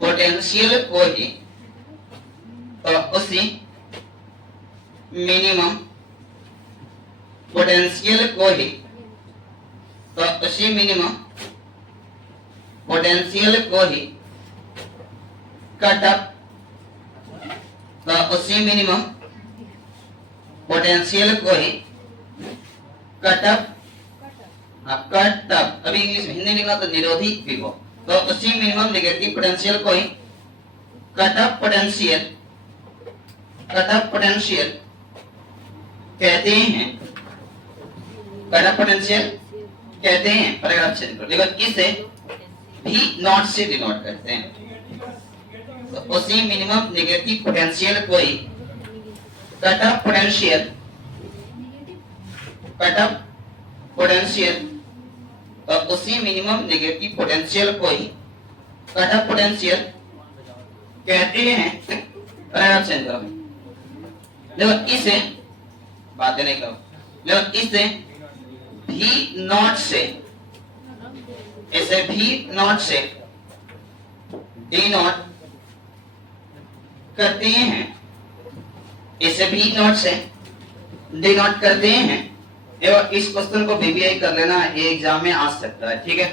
पोटेंशियल को ही, तो उसी मिनिमम पोटेंशियल को ही, तो उसी मिनिमम पोटेंशियल को ही कट ऑफ, तो उसी मिनिमम पोटेंशियल को ही कट ऑफ, कट ऑफ, अभी इंग्लिश में, हिंदी निकला तो निरोधी विभव, तो उसी मिनिमम नेगेटिव पोटेंशियल को ही cut off potential, cut off potential कहते हैं, कट ऑफ पोटेंशियल कहते हैं। पैराग्राफ चेंज करो, देखो इसे भी नॉट से डिनोट करते हैं, तो उसी मिनिमम नेगेटिव पोटेंशियल को ही cut off potential, cut off potential, तो उसी मिनिमम नेगेटिव पोटेंशियल को ही कट ऑफ पोटेंशियल कहते हैं। पैराग्राफ चेंज करो, देखो इसे बातें नहीं करो, देखो इसे भी नॉट से, इसे भी नॉट से डिनोट करते हैं, इसे भी नॉट से डिनोट करते हैं। एवं इस क्वेश्चन को बीबीआई कर लेना, ये एग्जाम में आ सकता है, ठीक है,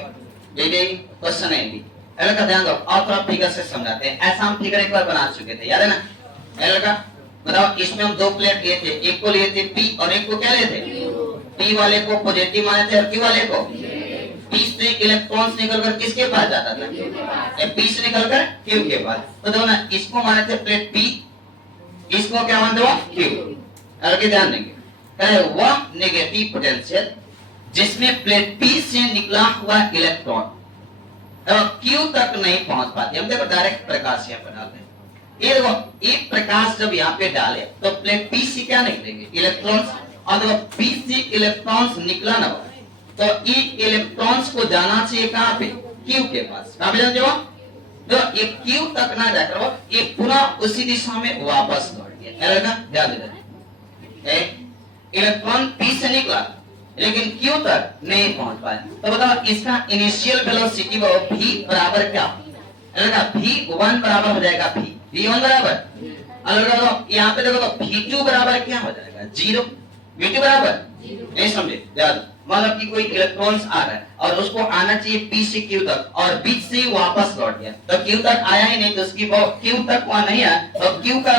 बीबीआई क्वेश्चन है भी। एल का ध्यान दो, और थोड़ा फिगर से समझाते हैं। ऐसा हम फिगर एक बार बना चुके थे, याद है ना। एल का बताओ, इसमें हम दो प्लेट लिए थे, एक को लिए थे पी और एक को क्या लिए थे, पी वाले को पॉजिटिव माने थे और क्यू वाले को, पी से इलेक्ट्रॉन्स निकलकर किसके पास जाता था, पी से निकलकर क्यू के पास। तो देखो ना, इसको माने थे प्लेट पी, इसको क्या मानते हो क्यू। आगे ध्यान देंगे, वह नेगेटिव पोटेंशियल जिसमें प्लेट पी से निकला हुआ इलेक्ट्रॉन क्यू तक नहीं पहुंच पाती। हम देखो डायरेक्ट प्रकाश यहाँ पर डालते हैं, ये देखो एक प्रकाश जब यहाँ पे डाले तो प्लेट पी से क्या निकलेंगे, इलेक्ट्रॉन्स, और देखो पी से इलेक्ट्रॉन्स निकला ना तो ये इलेक्ट्रॉन्स को जाना चाहिए कहाँ पे, क्यू के पास। कहाँ पे जानते हो, तो ये क्यू तक ना जाकर वो ये पुनः उसी दिशा में वापस लौट गया। ध्यान देना, इलेक्ट्रॉन पी से निकला लेकिन क्यू तक नहीं पहुंच पाया, तो बताओ इसका इनिशियल वेलोसिटी वो v बराबर क्या, v1 बराबर हो जाएगा v1 बराबर, यहाँ पे देखो तो v2 बराबर क्या हो जाएगा, 0। v2 बराबर नहीं समझे, याद मतलब कि कोई इलेक्ट्रॉन्स आ रहा है और उसको आना चाहिए p से q तक और बीच से वापस लौट गया, तो q तक आया ही नहीं, तो उसकी q तक वहां नहीं आया, तो q का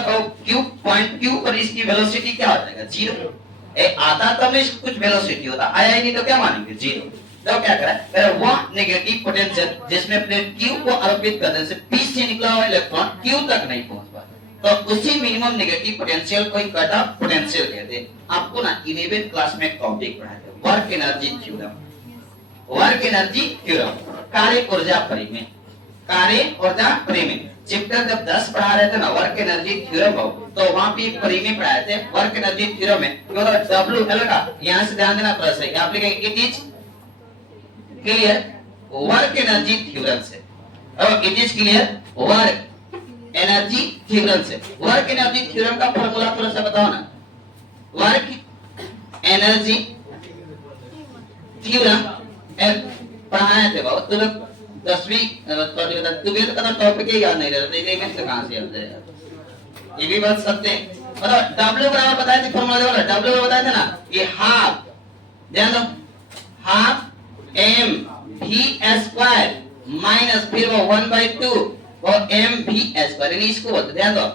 q पॉइंट q पर इसकी वेलोसिटी क्या हो जाएगा, 0। आता तब नहीं कुछ वेलोसिटी होता, आया ही नहीं तो क्या मानेंगे, 0। तो क्या करा, वह नेगेटिव पोटेंशियल जिसमें प्लेट Q को आरोपित करने से P से निकला हुआ इलेक्ट्रॉन Q तक नहीं पहुंच पाता, तो उसी मिनिमम नेगेटिव पोटेंशियल को ही कट ऑफ पोटेंशियल कहते हैं। आपको ना 11th क्लास में एक टॉपिक पढ़ाया था, work energy theorem. Work energy theorem कार्य ऊर्जा परिमेय, कार्य ऊर्जा परिमेय चैप्टर जब 10 पढ़ा रहे थे ना वर्क एनर्जी थ्योरम, तो वहां पे एक परिमेय पढ़ाए थे। वर्क एनर्जी थ्योरम में WL का यहां से ध्यान देना प्लस है, आप लिखेंगे it is clear work energy theorem से, और it is clear work energy theorem से। वर्क एनर्जी थ्योरम का फॉर्मूला थोड़ा सा बताओ ना। वर्क एनर्जी थ्योरम पढ़ाए थे बाबू, तुम 10वीं 12वीं का टॉपिक ही याद नहीं रहता, इतने में से कहां से याद रहेगा, ये भी बात सत्य है। मतलब W बराबर बताए थे फॉर्मूला वाला, W बराबर बताए थे ना, ये हाफ, ध्यान दो, half m v square minus फिर वो 1/2 और m v स्क्वायर, इसको बोलते, ध्यान दो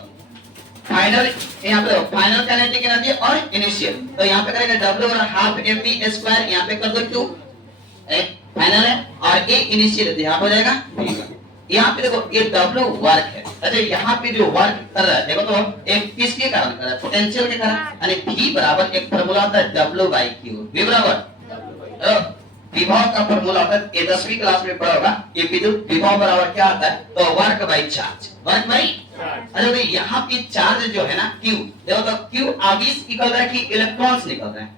फाइनल, यहाँ पे फाइनल काइनेटिक एनर्जी और इनिशियल, तो यहाँ पे करेंगे W और हाफ m v स्क्वायर, यहाँ पे कर दो 2, एक फाइनल है और एक इनिशियल यहाँ हो जाएगा। यहाँ पे देखो ये W वर्क है, अच्छा यहाँ पे जो वर्क कर रहा है देखो तो एक किसके कारण कर रहा है, पोटेंशियल के कारण, यानी V बराबर एक फार्मूला होता है W/Q, V बराबर विभव का फार्मूला होता है, ये 10वीं क्लास में पढ़ा होगा, ये विद्युत विभव बराबर क्या आता है, तो work by charge, work by. अच्छा तो यहाँ पे चार्ज जो है ना Q, देखो तो Q आवेश निकल रहा है कि इलेक्ट्रॉन्स निकल रहे हैं,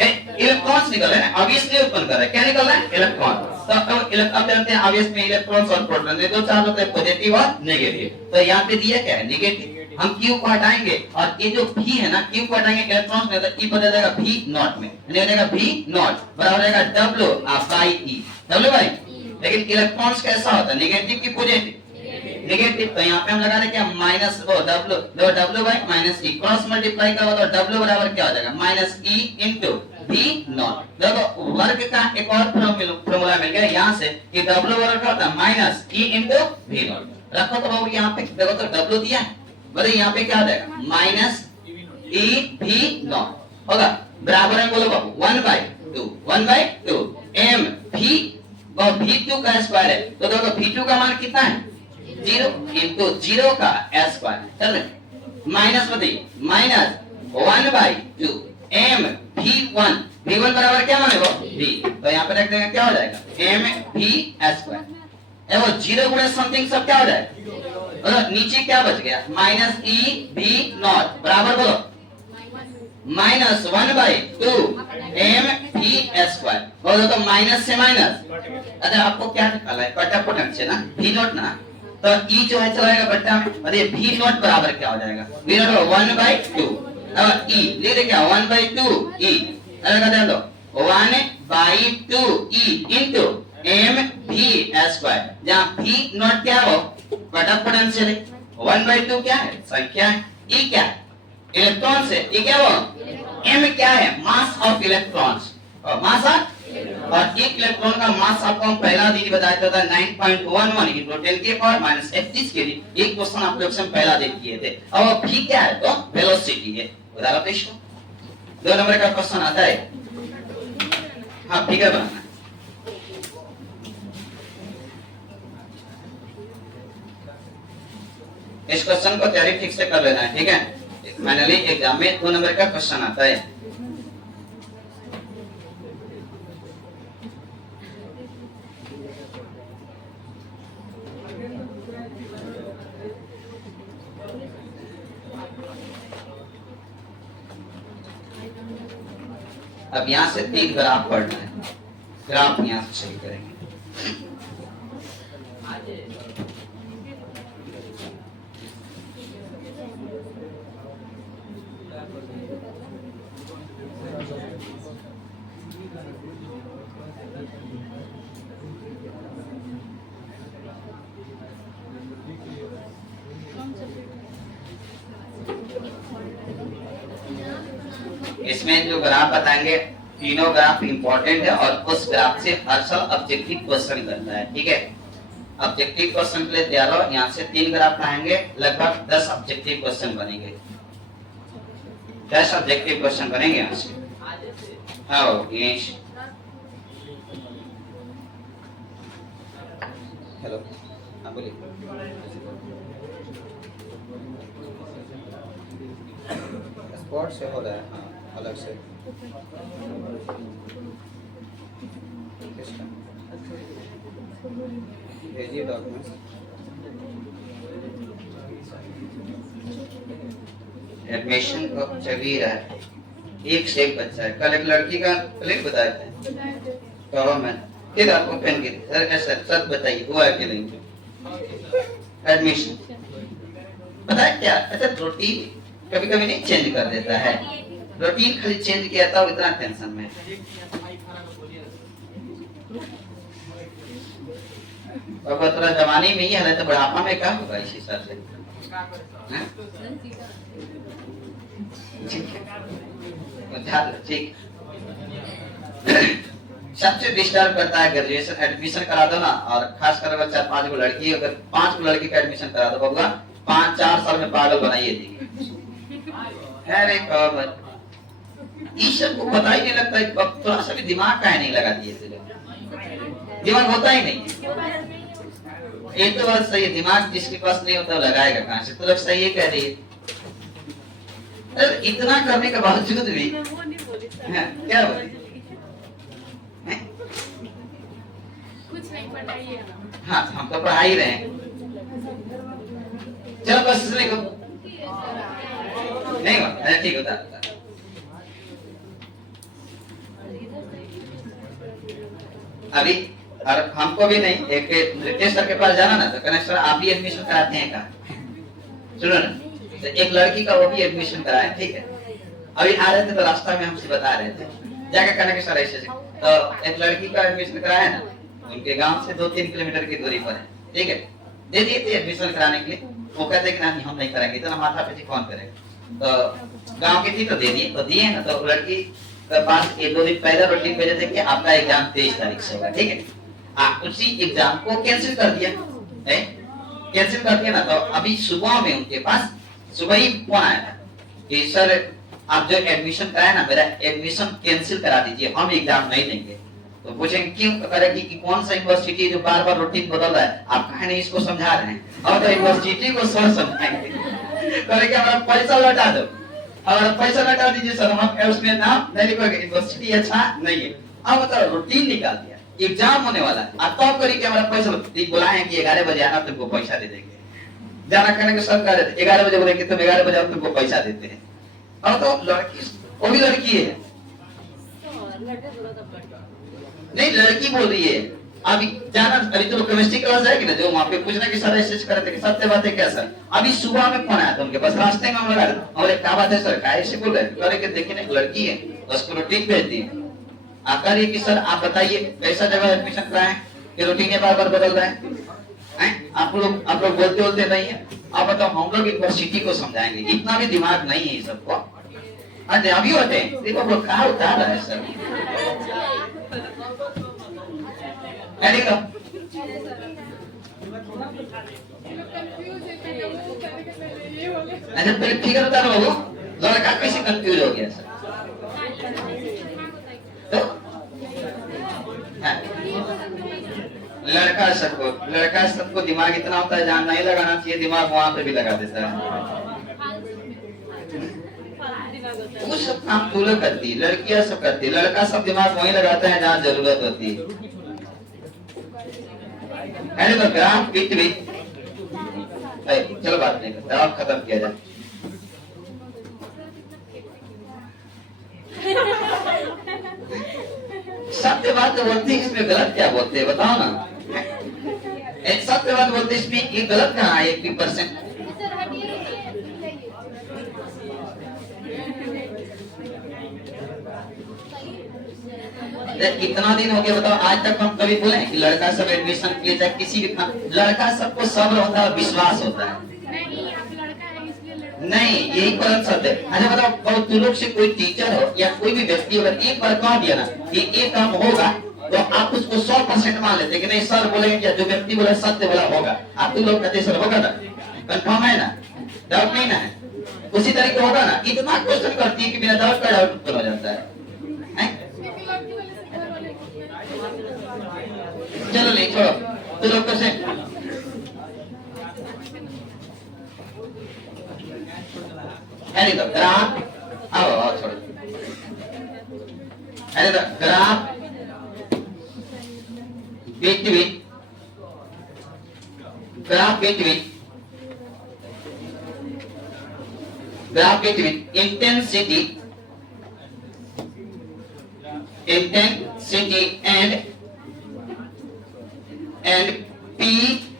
इलेक्ट्रॉन्स निकल रहे हैं, आवेश नहीं उत्पन्न कर रहा है, क्या निकल रहा है, इलेक्ट्रॉन। तो इलेक्ट्रॉन जानते हैं आवेश में इलेक्ट्रॉन्स और प्रोटॉन, दो चार्ज होते हैं पॉजिटिव और नेगेटिव, तो यहाँ पे दिया क्या है नेगेटिव, हम Q को हटाएंगे और ये जो V है ना Q को हटाएंगे इलेक्ट्रॉन्स में, तो E बदल जाएगा V नॉट में, यानी हो जाएगा V नॉट बराबर रहेगा W/E, W/E। लेकिन इलेक्ट्रॉन्स कैसा होता है, नेगेटिव की पॉजिटिव, नेगेटिव, तो यहाँ पे हम लगा रहे क्या माइनस वो W/-E क्रॉस मल्टीप्लाई करो तो W बराबर क्या हो जाएगा -E into V नॉट। देखो वर्ग का एक और फॉर्मूला मिल गया यहाँ से कि W बराबर क्या होता है -E into V नॉट। रखो तो बाबू यहाँ पे देखो तो W दिया है, बताइए यहाँ पे क्या आ जाएगा -E/V नॉट होगा, बराबर है बोलो बाबू 1/2 m V और V2 का स्क्वायर है, तो देखो V2 का मान कितना है 0 into 0 का स्क्वायर, चल रहे माइनस बताइए -1/2 m V1 बराबर क्या माने वो V, तो यहाँ पे रख देंगे क्या हो जाएगा m V स्क्वायर, वो 0 गुणे समथिंग सब क्या हो जाएगा, और नीचे क्या बच गया -E/V नॉट बराबर बोलो -1/2 m V स्क्वायर, बोलो तो माइनस से माइनस, अच्छा आपको क्या निकाला है कट ऑफ पोटेंशियल ना V नॉट ना, तो E जो है चलाएगा बट्टा में, अरे V नॉट बराबर क्या हो जाएगा, V नॉट 1/2 और E ले ले क्या 1/2 E, अलग कर दो 1/2 E into m V square, जहाँ V नॉट क्या हो कट ऑफ पोटेंशियल है, 1/2 क्या है संख्या है, E क्या है इलेक्ट्रॉन से, E क्या वो m क्या है मास ऑफ इलेक्ट्रॉन्स, और मास ऑफ, और एक इलेक्ट्रॉन का मास आपको हम पहला दिन बताया था 9.11 into 10 के पावर -31 के लिए, एक क्वेश्चन आप लोग से पहला दिन किए थे। अब V क्या है तो वेलोसिटी है, बता दो इसको, 2 नंबर का क्वेश्चन आता है, हाँ फिगर बनाना, इस क्वेश्चन को तैयारी ठीक से कर लेना है, ठीक है, फाइनली एग्जाम में 2 नंबर का क्वेश्चन आता है। अब यहाँ से 3 ग्राफ पढ़ना है, ग्राफ यहाँ से सही करेंगे। इसमें जो ग्राफ बताएंगे तीनों ग्राफ इंपॉर्टेंट है और उस ग्राफ से हर साल ऑब्जेक्टिव क्वेश्चन करता है, ठीक है, ऑब्जेक्टिव क्वेश्चन के लिए तैयार हो, यहाँ से 3 ग्राफ आएंगे, लगभग 10 ऑब्जेक्टिव क्वेश्चन बनेंगे, 10 ऑब्जेक्टिव क्वेश्चन बनेंगे यहाँ से। हाँ हेलो, हाँ बोलिए। स्पॉट से हो रहा है, हाँ अलग से। किसका? भेजिए डॉक्यूमेंट्स। एडमिशन कब चल ही रहा है, एक से एक बच्चा है। कल एक लड़की का क्लिक बताया था, कहा मैं फिर आपको पेन की सर ऐसा सच बताइए हुआ है कि नहीं। एडमिशन पता है क्या, अच्छा रूटीन कभी कभी नहीं चेंज कर देता है, रूटीन खाली चेंज किया था इतना टेंशन में। अब थोड़ा जवानी में ही है, तो बुढ़ापा में क्या होगा इस हिसाब से। ठीक सबसे डिस्टर्ब करता है ग्रेजुएशन एडमिशन करा दो ना, और खासकर अगर 4-5 गो लड़की, अगर 5 गो लड़की का एडमिशन करा दो बबुआ, 5-4 साल में पागल बनाइए देगी। अरे कब इस सब को पता ही नहीं लगता है, थोड़ा सा भी दिमाग का नहीं लगा दिए थे, दिमाग होता ही नहीं। ये तो बात सही है, दिमाग जिसके पास नहीं होता लगाएगा कहां से। तो लोग सही है कह रही है, इतना करने के बावजूद भी क्या बोले कुछ नहीं पढ़ाइए। हाँ हम तो पढ़ा ही रहे हैं, चलो बस इसलिए को नहीं हुआ ठीक होता। अभी और हमको भी नहीं, एक रितेश सर के पास जाना ना, तो कहना सर आप भी एडमिशन कराते हैं क्या, सुनो ना। तो एक लड़की का वो भी एडमिशन कराए, ठीक है। अभी आ रहे थे तो रास्ता में हमसे बता रहे थे, जाकर कहना कि सर ऐसे तो एक लड़की का एडमिशन कराया ना, उनके गांव से 2-3 किलोमीटर की दूरी पर है, ठीक है। दे दिए थे एडमिशन कराने के लिए, वो कहते कि नहीं हम नहीं कराएंगे, इतना माथा पे कौन करेगा। तो गांव की थी तो दे दिए, तो दिए ना, तो लड़की के पास 1-2 दिन पहले रूटीन भेजे थे कि आपका एग्जाम 23 तारीख से होगा, ठीक है। उसी एग्जाम को कैंसिल कर दिया, कैंसिल कर दिया ना। तो अभी सुबह में उनके पास सुबह ही फोन आया था कि सर आप जो एडमिशन कराए ना, मेरा एडमिशन कैंसिल करा दीजिए, हम एग्जाम नहीं देंगे। तो पूछेंगे क्यों, करेगी कि कौन सा यूनिवर्सिटी जो बार बार रूटीन बदल रहा है, आप कहे नहीं इसको समझा रहे हैं, और तो यूनिवर्सिटी को सर समझाएंगे, करेंगे हमारा पैसा लौटा दो, हमारा पैसा लौटा दीजिए सर, हम उसमें नाम नहीं लिखोगे, यूनिवर्सिटी अच्छा नहीं है। अब मतलब रूटीन निकाल दिया, एग्जाम होने वाला है, अब तो करिए कि हमारा पैसा बुलाए कि 11 बजे आना, तुमको पैसा दे देंगे। जाना कहने के सर कह रहे थे 11 बजे बोलेंगे, तुम 11 बजे आओ तुमको पैसा देते हैं। अब तो लड़की, वो भी लड़की है, नहीं लड़की बोल रही है। अभी जाना, अभी तो केमिस्ट्री क्लास है कि ना, जो वहाँ पे पूछना कि सर ऐसे कर रहे थे, सत्य बात है क्या सर। अभी सुबह में फोन आया था उनके पास, रास्ते में हम लगा और क्या बात है सर, क्या ऐसे बोल रहे हैं, कि देखिए ना एक लड़की है, उसको रूटीन भेज दी, आकर ये कि सर आप बताइए कैसा जगह एडमिशन कराएं, कि रूटीन बार बार बदल रहा है, आप लोग बोलते नहीं है। आप बताओ हम लोग यूनिवर्सिटी को समझाएंगे, इतना भी दिमाग नहीं है सबको। अभी होते हैं देखो वो कहाँ उतार रहा है सर, देखो अच्छा पहले फिगर उतारो, वो लड़का कैसे कंफ्यूज हो गया सर। तो लड़का सबको दिमाग इतना होता है, जहाँ नहीं लगाना चाहिए दिमाग वहां पे भी लगा देता है। वो सब काम तू लोग करती, लड़कियां सब करती, लड़का सब दिमाग वहीं लगाते हैं जहाँ जरूरत होती है। तो ग्राम पिट भी चलो बात नहीं करते, आप खत्म किया जाए। सत्य बात बोलते इसमें गलत क्या बोलते हैं बताओ ना, एक सत्य बात बोलते इसमें ये गलत कहाँ है 1% कितना दिन हो गया बताओ, आज तक हम कभी बोले कि लड़का सब एडमिशन के लिए चाहे किसी भी लड़का सबको सब्र होता है, विश्वास होता है, नहीं यही गलत शब्द है। अच्छा बताओ तू लोग से कोई टीचर हो या कोई भी व्यक्ति अगर एक बार कह दिया ना कि ये काम होगा, तो आप उसको 100% मान लेते कि नहीं सर बोलेंगे, जो व्यक्ति बोला सत्य बोला होगा, आप तुम लोग कहते सर होगा ना, कंफर्म है ना, डाउट नहीं ना है, उसी तरीके होगा ना। इतना क्वेश्चन करती है कि बिना डाउट का डाउट उत्तर हो जाता है। चलो नहीं छोड़ो, तो लोग कैसे है तो ग्राफ आओ छोड़ो है तो graph between intensity and PED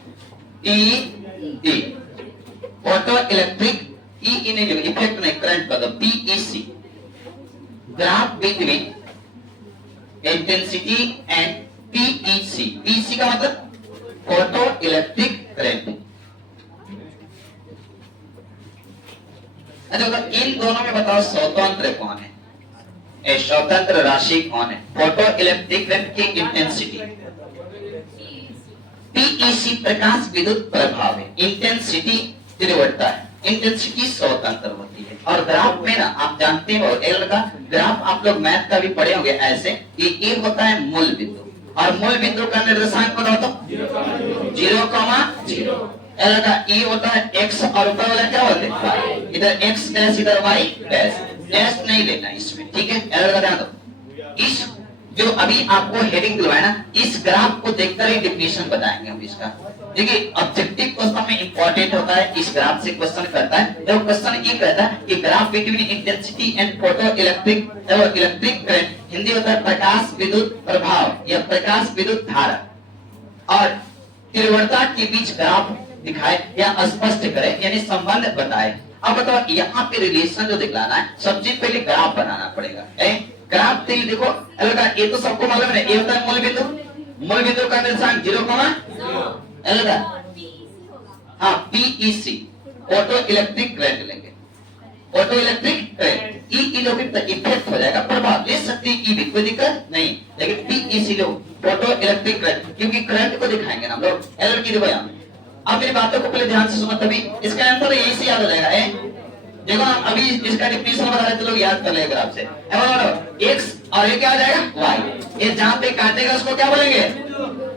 photoelectric E in effect नहीं करंट का PEC graph between intensity and PEC PEC का मतलब फोटो इलेक्ट्रिक करंट। अच्छा इन दोनों में बताओ स्वतंत्र कौन है, स्वतंत्र राशि कौन है? फोटो इलेक्ट्रिक करंट की इंटेंसिटी पीईसी प्रकाश विद्युत प्रभाव है, इंटेंसिटी तीव्रता है, इंटेंसिटी स्वतंत्र होती है। और ग्राफ में ना आप जानते हो एल का ग्राफ आप लोग मैथ का भी पढ़े होंगे ऐसे कि ए होता है मूल बिंदु और मूल बिंदु का निर्देशांक बताओ तो 0,0 एल का ई होता है x और ऊपर वाला क्या बोलते हैं इधर x डैश इधर y डैश डैश नहीं लेना इसमें, ठीक है। एल का ध्यान दो। इस जो अभी आपको हेडिंग दिलवाया ना इस ग्राफ को देखकर ही डेफिनेशन बताएंगे हम इसका। देखिए ऑब्जेक्टिव क्वेश्चन में इंपॉर्टेंट होता है इस ग्राफ से क्वेश्चन करता है। जब क्वेश्चन ये कहता है कि graph between intensity and photo electric और इलेक्ट्रिक करंट, हिंदी होता है प्रकाश विद्युत प्रभाव या प्रकाश विद्युत धारा और तीव्रता के बीच ग्राफ दिखाए या स्पष्ट करे यानी संबंध बताए। अब बताओ यहाँ पे रिलेशन जो दिखलाना है सबसे पहले ग्राफ बनाना पड़ेगा। ग्राफ से देखो अलगा ये तो सबको मालूम है, ये होता है मूल बिंदु, मूल बिंदु का निर्देशांक 0,0 अलगा हाँ पीईसी ऑटो इलेक्ट्रिक करंट लेंगे, auto electric current E effect हो जाएगा, प्रभाव ले सकती ई भी कोई दिक्कत नहीं, लेकिन पीईसी लो ऑटो इलेक्ट्रिक करंट क्योंकि करंट को दिखाएंगे ना हम लोग एल की देखो। अब मेरी बातों को पहले ध्यान से सुनो तभी इसका आंसर यही से याद हो जाएगा। देखो हम अभी इसका डिफिनेशन बता रहे थे लोग याद कर लेंगे आपसे। x और ये क्या आ जाएगा y, ये जहां पे काटेगा उसको क्या बोलेंगे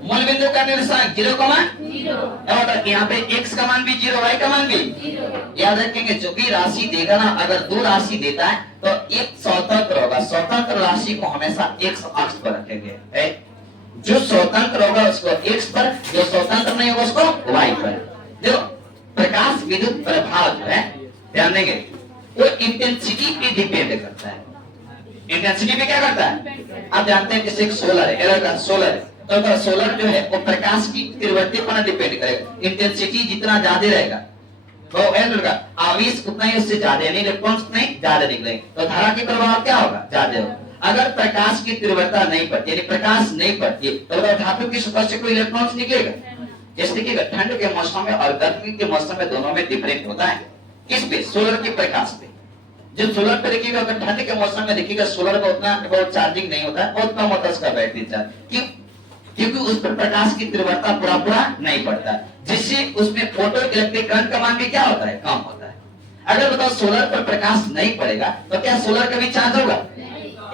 मूल बिंदु का निर्देशांक 0,0। यहाँ पे x का मान भी 0 y का मान भी 0। याद रखेंगे जो भी राशि देगा ना अगर दो राशि देता है तो एक स्वतंत्र होगा, स्वतंत्र राशि को हमेशा x अक्ष पर रखेंगे, जो स्वतंत्र होगा उसको x पर, जो स्वतंत्र नहीं होगा उसको y पर। देखो प्रकाश विद्युत प्रभाव जो है ध्यान देंगे वो इंटेंसिटी पे डिपेंड करता है। इंटेंसिटी पे क्या करता है आप जानते हैं जैसे एक सोलर है, एलर का सोलर है तो सोलर जो है वो प्रकाश की तीव्रता पर डिपेंड करेगा। इंटेंसिटी जितना ज्यादा रहेगा तो एलर का आवेश उतना ही उससे ज्यादा यानी इलेक्ट्रॉन्स नहीं ज्यादा निकलेंगे तो धारा की प्रभाव क्या होगा ज्यादा होगा। अगर प्रकाश की तीव्रता नहीं बढ़ती यानी प्रकाश नहीं बढ़ती तो धातु की सतह से कोई इलेक्ट्रॉन्स निकलेगा। जैसे देखिएगा ठंड के मौसम में और गर्मी के मौसम में दोनों में डिफरेंट होता है। किस पे सोलर के प्रकाश पे। जब सोलर पे देखिएगा अगर ठंड के मौसम में देखिएगा सोलर का उतना बहुत चार्जिंग नहीं होता है, बहुत कम होता है उसका बैटरी चार्ज, क्यों क्योंकि उस पर प्रकाश की तीव्रता पूरा नहीं पड़ता, जिससे उसमें फोटो इलेक्ट्रिक करंट का मान भी क्या होता है कम होता है। अगर बताओ सोलर पर प्रकाश नहीं पड़ेगा तो क्या सोलर कभी चार्ज होगा?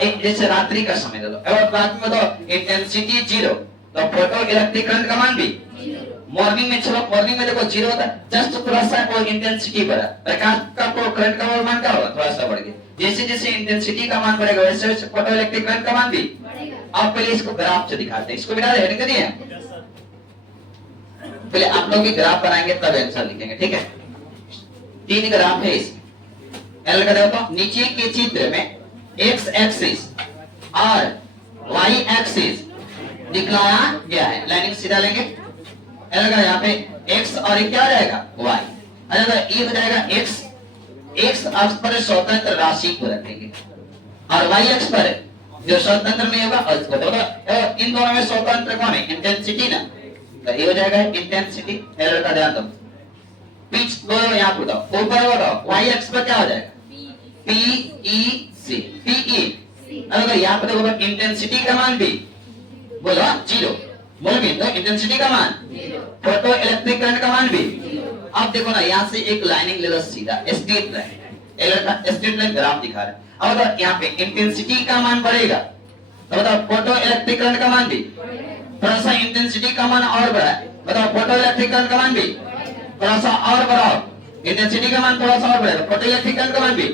एक जैसे रात्रि का समय दे दो, अगर रात में तो इंटेंसिटी 0 तो फोटो इलेक्ट्रिक करंट का मान भी मॉर्निंग में, चलो मॉर्निंग में देखो 0 होता है, जस्ट थोड़ा सा वो इंटेंसिटी बढ़ा, प्रकाश का करंट का मान क्या होगा थोड़ा सा बढ़ गया। जैसे जैसे इंटेंसिटी का मान बढ़ेगा वैसे वैसे फोटो इलेक्ट्रिक करंट का मान भी बढ़ेगा। आप पहले इसको ग्राफ से दिखाते हैं, इसको बिना हेडिंग दिए पहले आप लोग ग्राफ बनाएंगे तब आंसर लिखेंगे, ठीक है। 3 ग्राफ है इसमें। एल का देखो नीचे के चित्र में x एक्सिस और y एक्सिस दिखाया गया है, लाइनिंग सीधा लेंगे। एल का यहाँ पे x और ये क्या जाएगा y, अच्छा ये हो जाएगा x अक्ष पर स्वतंत्र राशि को रखेंगे और y अक्ष पर जो स्वतंत्र नहीं होगा उसको तो इन दोनों में स्वतंत्र कौन है इंटेंसिटी ना, तो ये हो जाएगा इंटेंसिटी। एल का ध्यान दो पिच को यहाँ पे बताओ ऊपर बताओ y अक्ष पर क्या हो जाएगा PEC PE। अगर यहाँ पे देखो इंटेंसिटी का मान भी बोलो 0, मूल बिंदु इंटेंसिटी का मान 0, फोटो इलेक्ट्रिक करंट का मान भी 0। अब देखो ना यहाँ से एक लाइनिंग ले लो सीधा स्ट्रेट लाइन, एलर का स्ट्रेट लाइन ग्राफ दिखा रहा है। अब बताओ यहाँ पे इंटेंसिटी का मान बढ़ेगा तो बताओ फोटो इलेक्ट्रिक करंट का मान भी थोड़ा सा इंटेंसिटी का मान और बढ़ा, बताओ फोटो इलेक्ट्रिक करंट का मान भी थोड़ा सा और बढ़ाओ, इंटेंसिटी का मान थोड़ा सा और बढ़ेगा, फोटो इलेक्ट्रिक करंट का मान भी,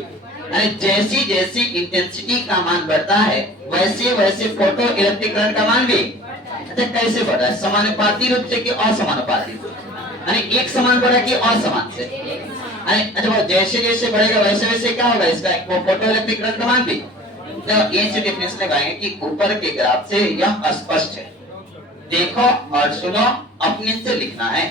यानी जैसी जैसी इंटेंसिटी का मान बढ़ता है वैसे वैसे फोटो इलेक्ट्रिक करंट का मान भी। अच्छा कैसे बढ़ा है, समानुपाती रूप से कि असमानुपाती, यानी एक समान बढ़ा कि असमान से, अच्छा जैसे जैसे बढ़ेगा वैसे वैसे क्या होगा इसका वो फोटो इलेक्ट्रिक करंट का मान भी। तो ये से डिफरेंस लगाएंगे कि ऊपर के ग्राफ से यह स्पष्ट है, देखो और सुनो, अपने से लिखना है,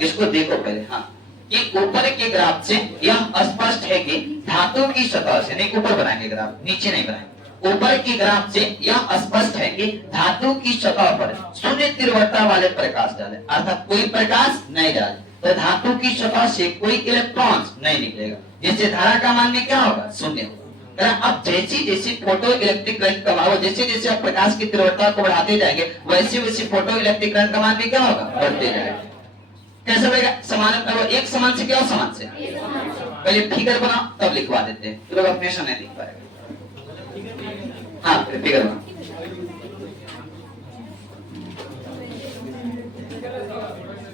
इसको देखो पहले। हाँ, कि ऊपर के ग्राफ से यह स्पष्ट है कि धातु की सतह से, नहीं ऊपर बनाएंगे ग्राफ, नीचे नहीं बनाएंगे, ऊपर की ग्राफ से यह स्पष्ट है कि धातु की सतह पर शून्य तीव्रता वाले प्रकाश डाले, अर्थात कोई प्रकाश नहीं डाले तो धातु की सतह से कोई इलेक्ट्रॉन नहीं निकलेगा, जिससे धारा का मान भी क्या होगा, शून्य होगा। अब जैसी जैसी फोटो इलेक्ट्रिक करंट का मान, जैसे जैसे आप प्रकाश की तीव्रता को बढ़ाते जाएंगे वैसे वैसे फोटो इलेक्ट्रिक करंट का मान भी क्या होगा, बढ़ते जाएगा। कैसे बढ़ेगा, समान, एक समान से क्या समान से, पहले फिगर बनाओ तब लिखवा देते हैं, तो लोग अपने से नहीं लिख पाएगा। हाँ फिगर बनाओ,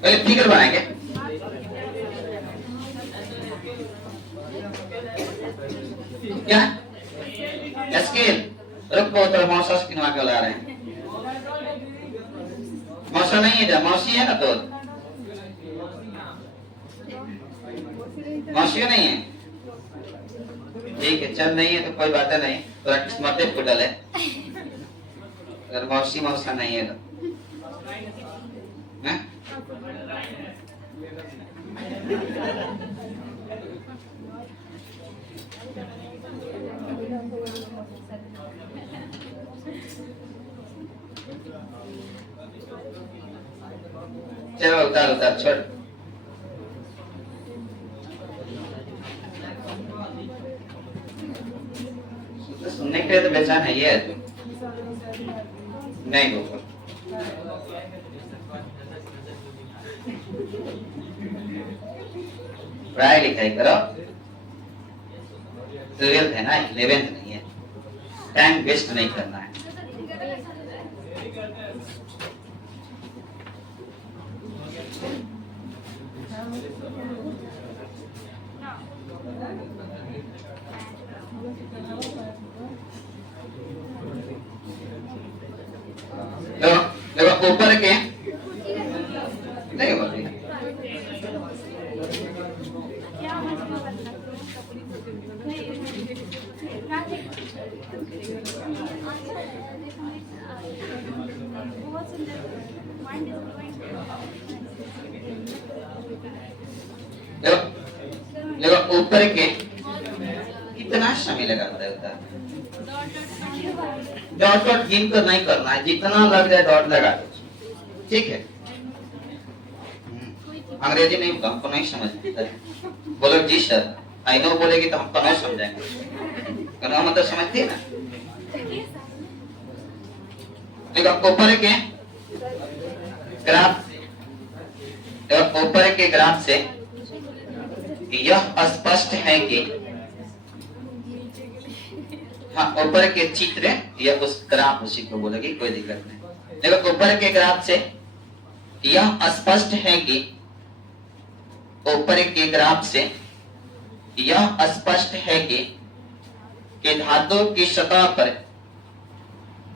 पहले फिगर बनाएंगे। क्या स्केल, रुको तो मौसा से किनवा के ला रहे हैं, मौसा नहीं है, मौसी है ना, तो मौसी नहीं है, ठीक है, चल नहीं है तो कोई बात नहीं, तो किस्मत फुटल है, अगर मौसी मौसा नहीं है तो चलो उतार उतार छोड़। तो सुनने के लिए तो बेचान है ये, नहीं बोलो पढ़ाई लिखाई करो, ट्वेल्थ है ना, 11th नहीं है, टाइम वेस्ट नहीं करना है। देखो ऊपर के नहीं बोल रही, देखो ऊपर के कितना समय लगा होता है, डॉट डॉट गिन कर नहीं करना है, जितना लग जाए डॉट लगा दो, ठीक है। अंग्रेजी नहीं हमको नहीं समझ, बोलो जी सर, आई नो बोलेगी तो हमको नहीं समझेंगे, कहना मतलब समझती है ना। देखो ऊपर के ग्राफ, देखो ऊपर के ग्राफ से यह स्पष्ट है कि, हाँ ऊपर के चित्र या उस ग्राफ उसी को बोलेगी, कोई दिक्कत नहीं। देखो ऊपर के ग्राफ से यह स्पष्ट है कि, ऊपर के ग्राफ से यह स्पष्ट है कि धातु की सतह पर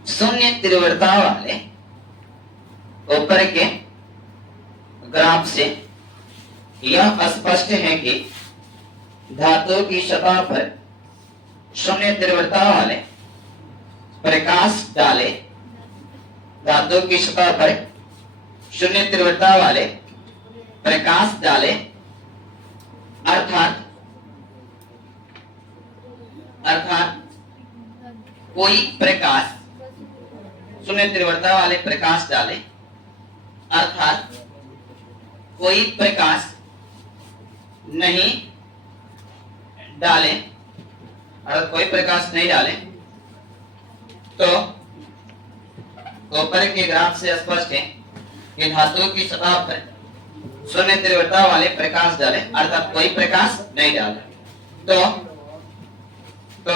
शून्य तीव्रता वाले, ऊपर के ग्राफ से यह स्पष्ट है कि धातु की सतह पर शून्य तीव्रता वाले प्रकाश डाले, धातु की सतह पर शून्य तीव्रता वाले प्रकाश डाले, अर्थात कोई प्रकाश शून्य तीव्रता वाले प्रकाश डाले, अर्थात कोई प्रकाश नहीं डाले, अगर कोई प्रकाश नहीं डाले तो ऊपर के ग्राफ से स्पष्ट है कि धातु की सतह पर शून्य तीव्रता वाले प्रकाश डाले, अर्थात कोई प्रकाश नहीं डाले तो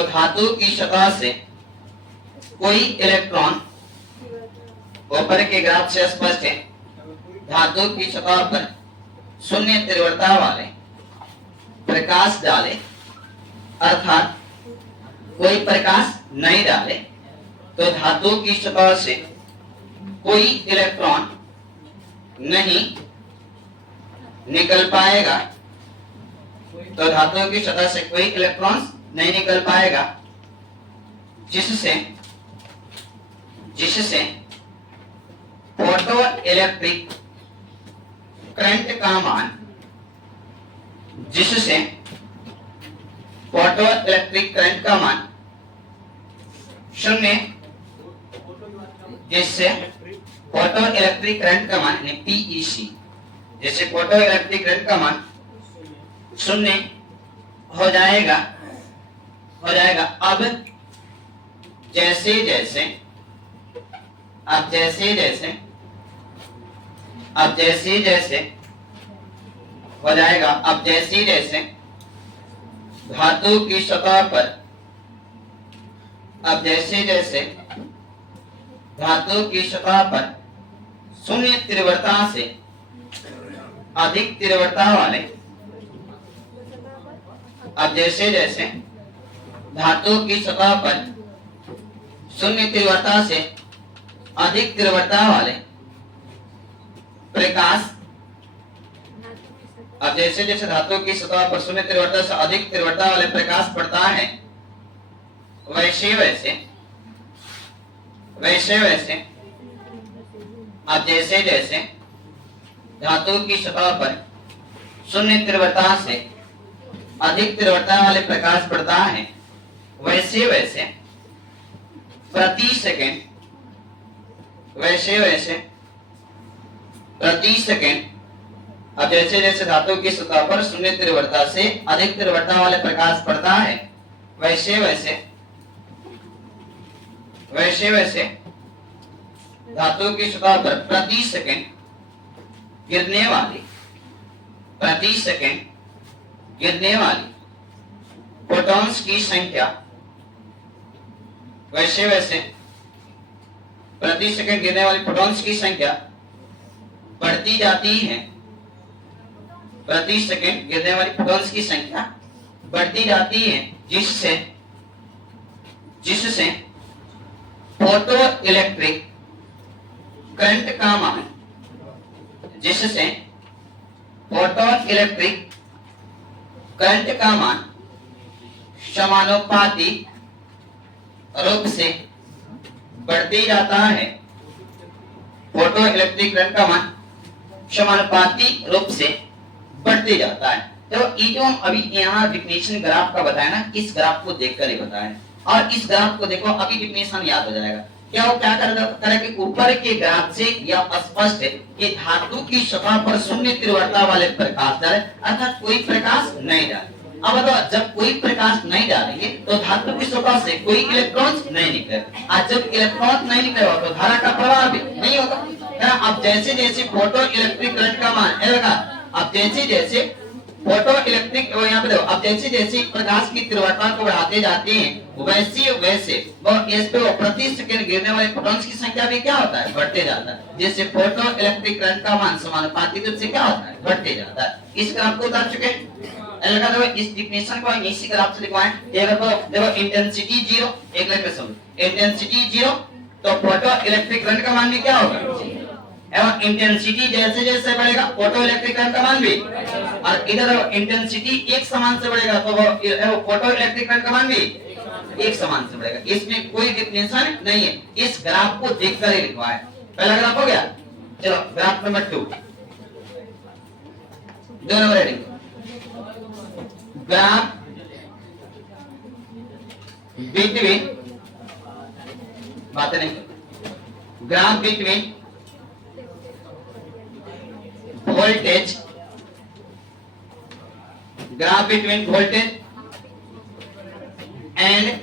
धातु की सतह से कोई इलेक्ट्रॉन ऊपर के ग्राफ से स्पष्ट है, धातु की सतह पर शून्य तीव्रता वाले प्रकाश डाले, अर्थात कोई प्रकाश नहीं डाले तो धातु की सतह से कोई इलेक्ट्रॉन नहीं निकल पाएगा, तो धातु की सतह से कोई इलेक्ट्रॉन नहीं निकल पाएगा, जिससे फोटो इलेक्ट्रिक करंट का मान शून्य, जिससे फोटो इलेक्ट्रिक करंट का मान PEC, जैसे फोटो इलेक्ट्रिक करंट का मान शून्य हो जाएगा। अब जैसे जैसे हो जाएगा, अब जैसे जैसे धातु की सतह पर शून्य तीव्रता से अधिक तीव्रता वाले, अब जैसे जैसे धातु की सतह पर शून्य तीव्रता से अधिक तीव्रता वाले प्रकाश, अब जैसे जैसे धातु की सतह पर शून्य तीव्रता से अधिक तीव्रता वाले प्रकाश पड़ता है, वैसे वैसे अब जैसे जैसे धातु की सतह पर शून्य तीव्रता से अधिक तीव्रता वाले प्रकाश पड़ता है, वैसे वैसे प्रति सेकंड अब जैसे जैसे धातु की सतह पर शून्य तीव्रता से अधिक तीव्रता वाले प्रकाश पड़ता है, वैसे वैसे धातु की सतह पर प्रति सेकंड गिरने वाली फोटॉन्स की संख्या, वैसे वैसे प्रति सेकंड गिरने वाली फोटॉन्स की संख्या बढ़ती जाती है, प्रति सेकंड गिरने वाली फोटॉन्स की संख्या बढ़ती जाती है, जिससे फोटो इलेक्ट्रिक करंट का मान, समानुपाती रूप से बढ़ती जाता है। फोटो इलेक्ट्रिक करंट का मान समानुपाती रूप से बढ़ते जाता है। तो ये जो हम अभी यहाँ डिफिनेशन ग्राफ का बताया ना, इस ग्राफ को देखकर ही बताया, और इस ग्राफ को देखो, अभी डिफिनेशन याद हो जाएगा। क्या वो क्या करेगा कि ऊपर के ग्राफ से यह स्पष्ट है कि धातु की सतह पर शून्य तीव्रता वाले प्रकाश डाले, अर्थात कोई प्रकाश नहीं डाले। अब बताओ, जब कोई प्रकाश नहीं डालेंगे तो धातु की सतह से कोई इलेक्ट्रॉन नहीं निकलेगा, और जब इलेक्ट्रॉन नहीं निकलेगा तो धारा का प्रवाह भी नहीं होगा। अब जैसे जैसे फोटो इलेक्ट्रिक करंट का मान है, अब जैसे जैसे फोटो इलेक्ट्रिक, यहाँ पे देखो, अब जैसे जैसे प्रकाश की तीव्रता को बढ़ाते जाते हैं, वैसे वैसे वो इस पे प्रति सेकंड गिरने वाले फोटॉन्स की संख्या भी क्या होता है, बढ़ते जाता है। जैसे फोटो इलेक्ट्रिक करंट का मान समानुपाती रूप से क्या होता है, बढ़ते जाता है। इस ग्राफ को उतार चुके हैं। देखो इस डिफिनेशन को इसी ग्राफ से लिखवाएं। ये देखो इंटेंसिटी 0, एक लाइन में समझो, इंटेंसिटी 0 तो फोटो इलेक्ट्रिक करंट का मान भी क्या होगा, एवं इंटेंसिटी जैसे जैसे बढ़ेगा फोटो इलेक्ट्रिक करंट का मान भी, और इधर इंटेंसिटी एक समान से बढ़ेगा तो वो फोटो इलेक्ट्रिक करंट का मान भी एक समान से बढ़ेगा। इसमें कोई डिफिनेशन नहीं है, इस ग्राफ को देखकर ही लिखवा है। पहला ग्राफ हो गया, चलो graph number 2, 2 number heading, graph between, बातें नहीं, graph between voltage, graph between voltage and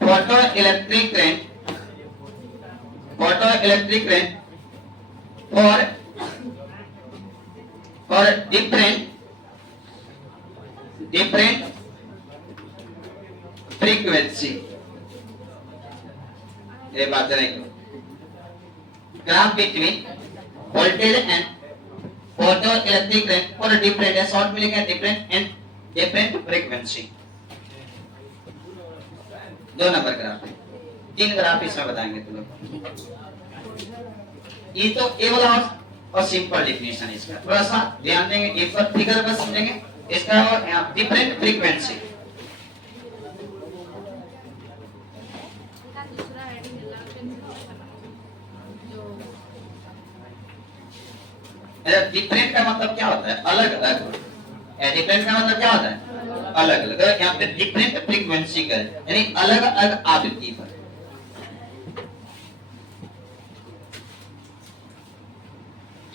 photoelectric current for different frequency। ये बात नहीं, graph between voltage and photoelectric current for a different या शॉर्ट में लिखा है different frequency। 2 नंबर ग्राफ है, 3 ग्राफ इसमें बताएंगे तुम लोग। ये तो ए वाला और सिंपल डेफिनेशन है इसका, थोड़ा सा ध्यान देंगे, एक बार फिगर पर समझेंगे इसका। और यहाँ डिफरेंट फ्रीक्वेंसी डिफरेंट का मतलब क्या होता है? अलग अलग। डिफरेंट का मतलब क्या होता है? अलग अलग। यहाँ पे डिफरेंट फ्रीक्वेंसी का यानी अलग अलग आवृत्ति पर।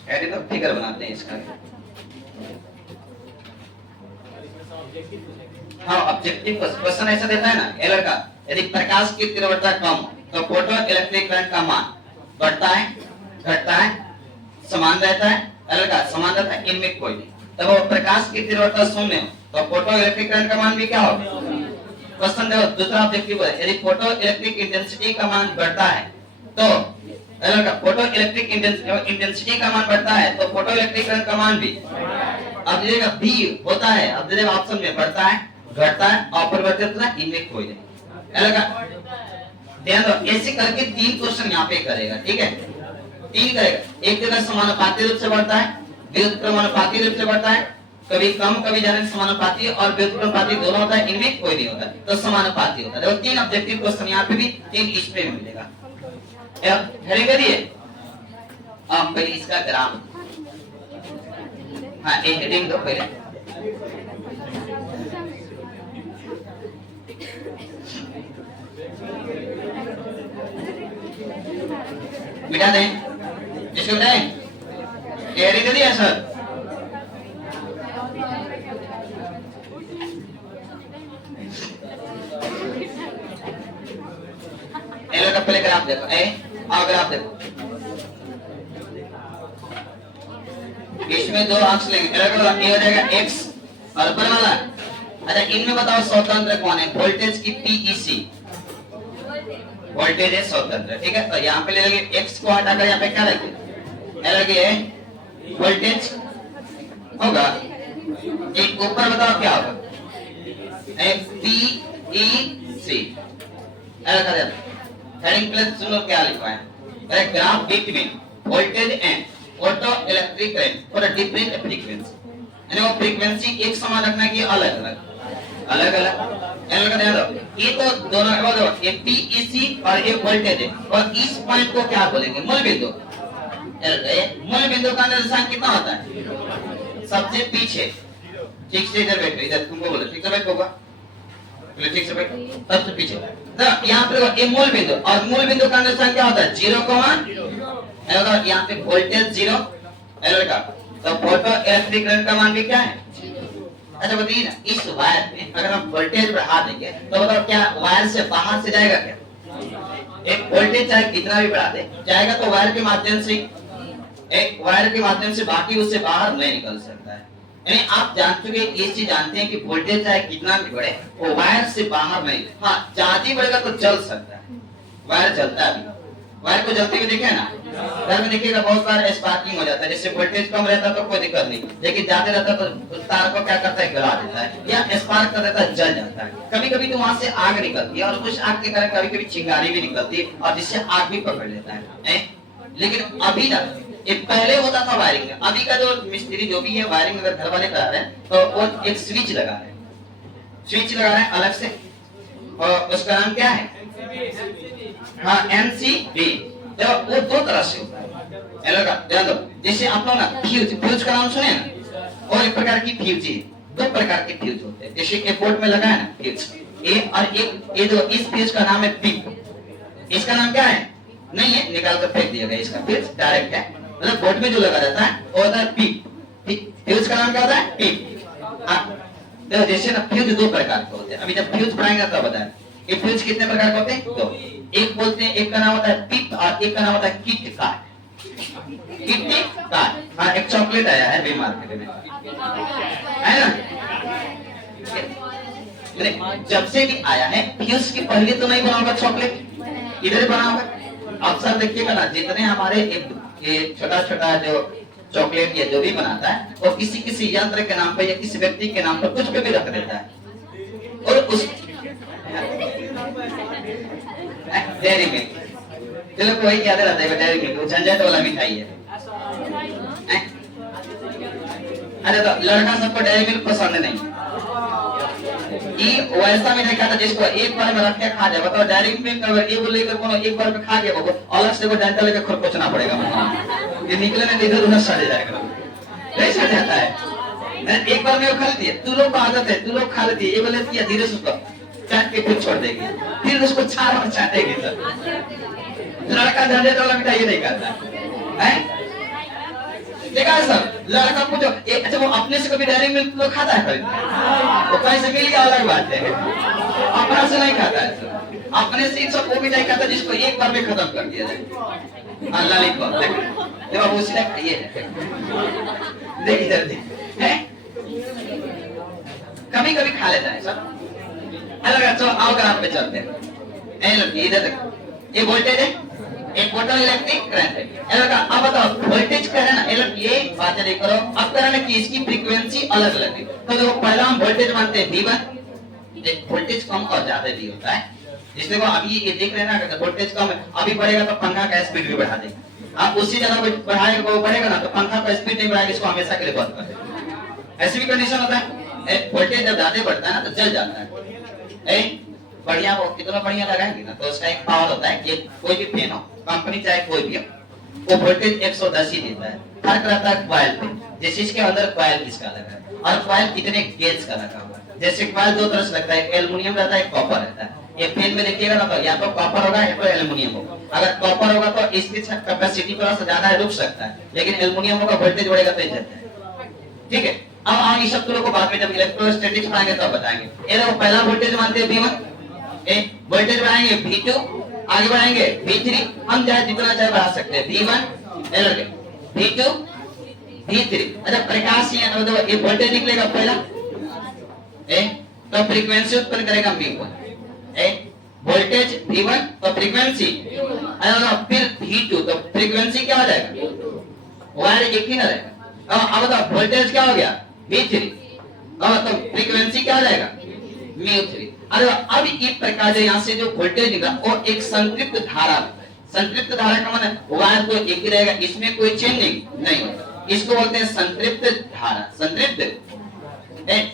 ऐसे तो फिगर बनाते हैं इसका। हाँ, ऑब्जेक्टिव क्वेश्चन ऐसा देता है ना, एलर का यदि प्रकाश की तीव्रता कम तो फोटो इलेक्ट्रिक करंट का मान बढ़ता है, घटता है, समान रहता है। एलर का समान रहता है, इनमें कोई नहीं। तब वो प्रकाश की तीव्रता शून्य हो तो फोटो इलेक्ट्रिक करंट का मान भी क्या होगा? क्वेश्चन देखो, दूसरा ऑब्जेक्टिव है यदि फोटो इलेक्ट्रिक इंटेंसिटी का मान बढ़ता है तो एलर का फोटो इलेक्ट्रिक इंटेंसिटी का मान बढ़ता है तो फोटो इलेक्ट्रिक करंट का मान भी। अब देखिएगा बी होता है, अब देखिए ऑप्शन में बढ़ता है, घटता है, अपरिवर्तित होता है, इनमें कोई नहीं। एलर का ध्यान दो, ऐसे करके 3 क्वेश्चन यहाँ पे करेगा, ठीक है? 3 करेगा। एक जगह समानुपाती रूप से बढ़ता है, व्युत्क्रमानुपाती रूप से बढ़ता है, कभी कम कभी ज्यादा समानुपाती और व्युत्क्रमानुपाती दोनों होता है, इनमें कोई नहीं होता तो समानुपाती होता है। देखो 3 ऑब्जेक्टिव क्वेश्चन यहाँ पे भी 3 इस पे मिलेगा। हेडिंग करिए। अब पहले इसका ग्राफ, हाँ एक हेडिंग दो पहले। मिटा दें, इसको मिटाएं। हेडिंग दे दिया सर। एलो का पहले ग्राफ देखो, ग्राफ देखो, इसमें 2 अक्ष लेंगे। एलो का ये हो जाएगा x और ऊपर वाला। अच्छा इनमें बताओ स्वतंत्र कौन है? वोल्टेज की पीईसी, वोल्टेज है स्वतंत्र, ठीक है? तो यहाँ पे ले लेंगे x को हटाकर यहाँ पे क्या रखेंगे? एलो के वोल्टेज होगा, एक ऊपर बताओ क्या होगा? पीईसी। एलो का हेडिंग प्लस सुनो क्या लिखा है? Graph between voltage and photo electric current for a different frequency. यानी वो फ्रीक्वेंसी एक समान रखना कि अलग अलग अलग अलग। एलर का ध्यान दो, ये तो दोनों वो दो, ये पीईसी और ये वोल्टेज है, और इस पॉइंट को क्या बोलेंगे? मूल बिंदु। मूल बिंदु का निर्देशांक कितना होता है? सबसे पीछे। ठीक से इधर बैठो, इधर तुमको बोलो ठीक से बैठो होगा, ठीक से बैठो, सबसे पीछे। तो यहाँ पे देखो ये मूल बिंदु, और मूल बिंदु का निर्देशांक क्या होता है? 0, यहाँ पे वोल्टेज 0 एलर का, तो फोटो इलेक्ट्रिक करंट का मान भी क्या है? अच्छा बताइए ना, इस वायर में अगर हम वोल्टेज बढ़ा देंगे तो बताओ क्या वायर से बाहर से जाएगा क्या? एक वोल्टेज चाहे कितना भी बढ़ा दे जाएगा तो वायर के माध्यम से, एक वायर के माध्यम से, बाकी उससे बाहर नहीं निकल सकता है। यानी आप जान चुके ये चीज जानते हैं कि वोल्टेज चाहे कितना भी बढ़े वो वायर से बाहर नहीं। हाँ ज्यादा बढ़ेगा तो जल सकता है, वायर जलता है। वायर को जलते हुए देखे ना, घर में देखिएगा बहुत बार स्पार्किंग हो जाता है। जैसे वोल्टेज कम रहता है तो कोई दिक्कत नहीं, लेकिन ज्यादा रहता है तो तार को क्या करता है? गला देता है या स्पार्क कर देता है, जल जाता है। कभी कभी तो वहां से आग निकलती है और उस आग के कारण कभी कभी चिंगारी भी निकलती है और जिससे आग भी पकड़ लेता है। लेकिन अभी ना, ये पहले होता था वायरिंग में, अभी का जो मिस्त्री जो भी है वायरिंग अगर घर वाले करा रहे हैं तो वो एक स्विच लगा रहे हैं, स्विच लगा रहे हैं अलग से, और उसका नाम क्या है? हाँ एमसीबी। देखो वो 2 तरह से होता है। एलर का ध्यान दो, जैसे आप लोग ना फ्यूज, फ्यूज का नाम सुने ना, और एक प्रकार की फ्यूज है, 2 प्रकार के फ्यूज होते हैं। जैसे एक बोर्ड में लगा है ना फ्यूज, ए और एक ये जो इस फ्यूज का नाम है पिप। इसका नाम क्या है? नहीं है, निकाल कर फेंक दिया गया। इसका फ्यूज डायरेक्ट है, मतलब बोर्ड में जो लगा रहता है वो होता है पिप। फ्यूज का नाम क्या होता है? पिप। देखो जैसे ना फ्यूज 2 प्रकार के होते हैं, अभी जब फ्यूज पढ़ाएंगे तब बताएं। ये फ्यूज कितने प्रकार के होते हैं? 2। एक बोलते हैं, एक का नाम होता है पिप और एक का नाम होता है किट कार्ड। किट कार्ड, हाँ एक चॉकलेट आया है अभी मार्केट में, है ना? जब से भी आया है फ्यूज के पहले तो नहीं बना होगा चॉकलेट, इधर बना होगा। अक्सर देखिएगा ना, जितने हमारे ये छोटा छोटा जो चॉकलेट या जो भी बनाता है वो किसी किसी यंत्र के नाम पर या किसी व्यक्ति के नाम पर कुछ पे भी रख देता है। और उस डेयरी मिल्क, चलो कोई याद रहता है डेयरी मिल्क, वो झंझट वाला मिठाई है। अरे तो लड़का सबको डेयरी मिल्क पसंद नहीं, ये वैसा मिठाई खाता जिसको एक बार में रख के खा जाए। बताओ डेयरी मिल्क अगर ये बोले कि कोनो एक बार में खा के वो अलग से वो डंडा लेके खरकोचना पड़ेगा, ये निकले ना इधर उधर सड़ जाएगा, नहीं सड़ जाता है। एक बार में वो खा लेती है, तू लोग को आदत है, तू लोग खा लेती है, ये बोले कि धीरे से उसको चाट के फिर छोड़ देगी, फिर उसको चार बार चाटेगी। सब लड़का झंझट वाला मिठाई नहीं खाता है, देखा है सब। लड़का पूछो अच्छा वो अपने से कभी डेयरी मिल्क लोग खाता है? वो कहीं से मिल गया अलग बात है, अपना से नहीं खाता है। अपने से सब वो मिठाई खाता जिसको एक बार में खत्म कर दिया जाए। हाँ लॉलीपॉप देखो वो उसी ने खाइए, देखिए जल्दी है, कभी कभी खा लेता है सब। अलग चलो आओ ग्राफ पे चलते हैं। इधर ये वोल्टेज है, एक फोटो इलेक्ट्रिक करंट है। अब बताओ वोल्टेज क्या है ना, ये बात नहीं करो। अब करना कि इसकी फ्रीक्वेंसी अलग अलग है। तो देखो पहला हम वोल्टेज मानते हैं V1, वोल्टेज कम और ज्यादा भी होता है। इसलिए वो अभी ये देख रहे हैं ना, अगर वोल्टेज कम है अभी बढ़ेगा तो पंखा का स्पीड भी बढ़ा देगा। आप उससे ज्यादा बढ़ाएगा वो बढ़ेगा ना तो पंखा का स्पीड नहीं बढ़ाएगा, इसको हमेशा के लिए बंद कर देगा। ऐसी भी कंडीशन होता है, वोल्टेज जब ज्यादा बढ़ता है ना तो जल जाता है। बढ़िया वो कितना बढ़िया लगाएंगे ना तो उसका एक पावर होता है कि कोई भी फैन हो, कंपनी चाहे कोई भी हो, वो वोल्टेज 110 ही देता है। फर्क रहता है कॉइल पे, जैसे इसके अंदर कॉइल किसका लगा है और कॉइल कितने गेज का लगा हुआ है। जैसे कॉइल दो तरह से लगता है, एल्युमिनियम रहता है, कॉपर रहता है। ये फैन में देखिएगा ना तो या तो कॉपर होगा या तो एल्युमिनियम होगा। अगर कॉपर होगा तो इसकी कैपेसिटी थोड़ा सा ज्यादा रुक सकता है, लेकिन एल्युमिनियम होगा वोल्टेज बढ़ेगा तो जाता है। ठीक है, अब हम इस सब को बाद में जब इलेक्ट्रोस्टैटिक्स पढ़ाएंगे तब बताएंगे। ये देखो पहला वोल्टेज मानते हैं V1, वोल्टेज बढ़ाएंगे V2, आगे बढ़ाएंगे V3, हम चाहे जितना चाहे बढ़ा सकते हैं V1 V2 V3। अच्छा प्रकाश ये वोल्टेज निकलेगा पहला, तो फ्रीक्वेंसी उत्पन्न करेगा V1, वोल्टेज V1 तो फ्रीक्वेंसी, फिर V2 तो फ्रीक्वेंसी क्या हो जाएगा, वायर एक ही ना रहेगा। अब बताओ वोल्टेज क्या हो गया V3, तो फ्रीक्वेंसी क्या हो जाएगा μ3। अरे अब इस प्रकार से यहाँ से जो वोल्टेज निकला और एक संतृप्त धारा होता है। संतृप्त धारा का मतलब वायर तो एक ही रहेगा, इसमें कोई चेंजिंग नहीं होता, इसको बोलते हैं संतृप्त धारा, संतृप्त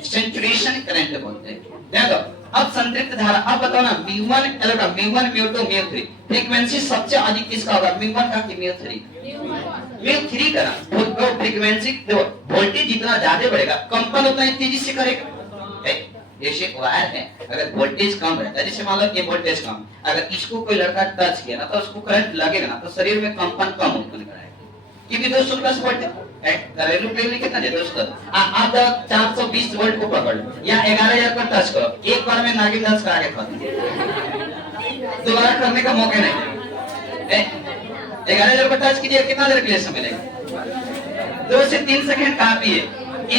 सेचुरेशन करंट बोलते हैं। देखो अब संतृप्त धारा, अब बताओ ना μ1 μ1 μ2 μ3 फ्रीक्वेंसी सबसे अधिक किसका होगा, μ1 का कि μ3? μ3 का ना। फ्रीक्वेंसी देखो वोल्टेज जितना ज्यादा बढ़ेगा कंपन उतना ही तेजी से करेगा। जैसे वायर है, अगर वोल्टेज कम रहता है, जैसे मान लो ये वोल्टेज कम, अगर इसको कोई लड़का टच किया ना तो उसको करंट लगेगा ना तो शरीर में कंपन कम उत्पन्न कराएगा, क्योंकि 210 वोल्ट है। घरेलू बिजली कितना है 210। आप 420 वोल्ट को पकड़ लो या 11,000 को टच करो, एक बार में नागिन डांस करा के खत्म, दोबारा करने का मौका नहीं। 11,000 को टच कीजिए, कितना देर के लिए समय लगेगा, 2 से 3 सेकंड काफी है।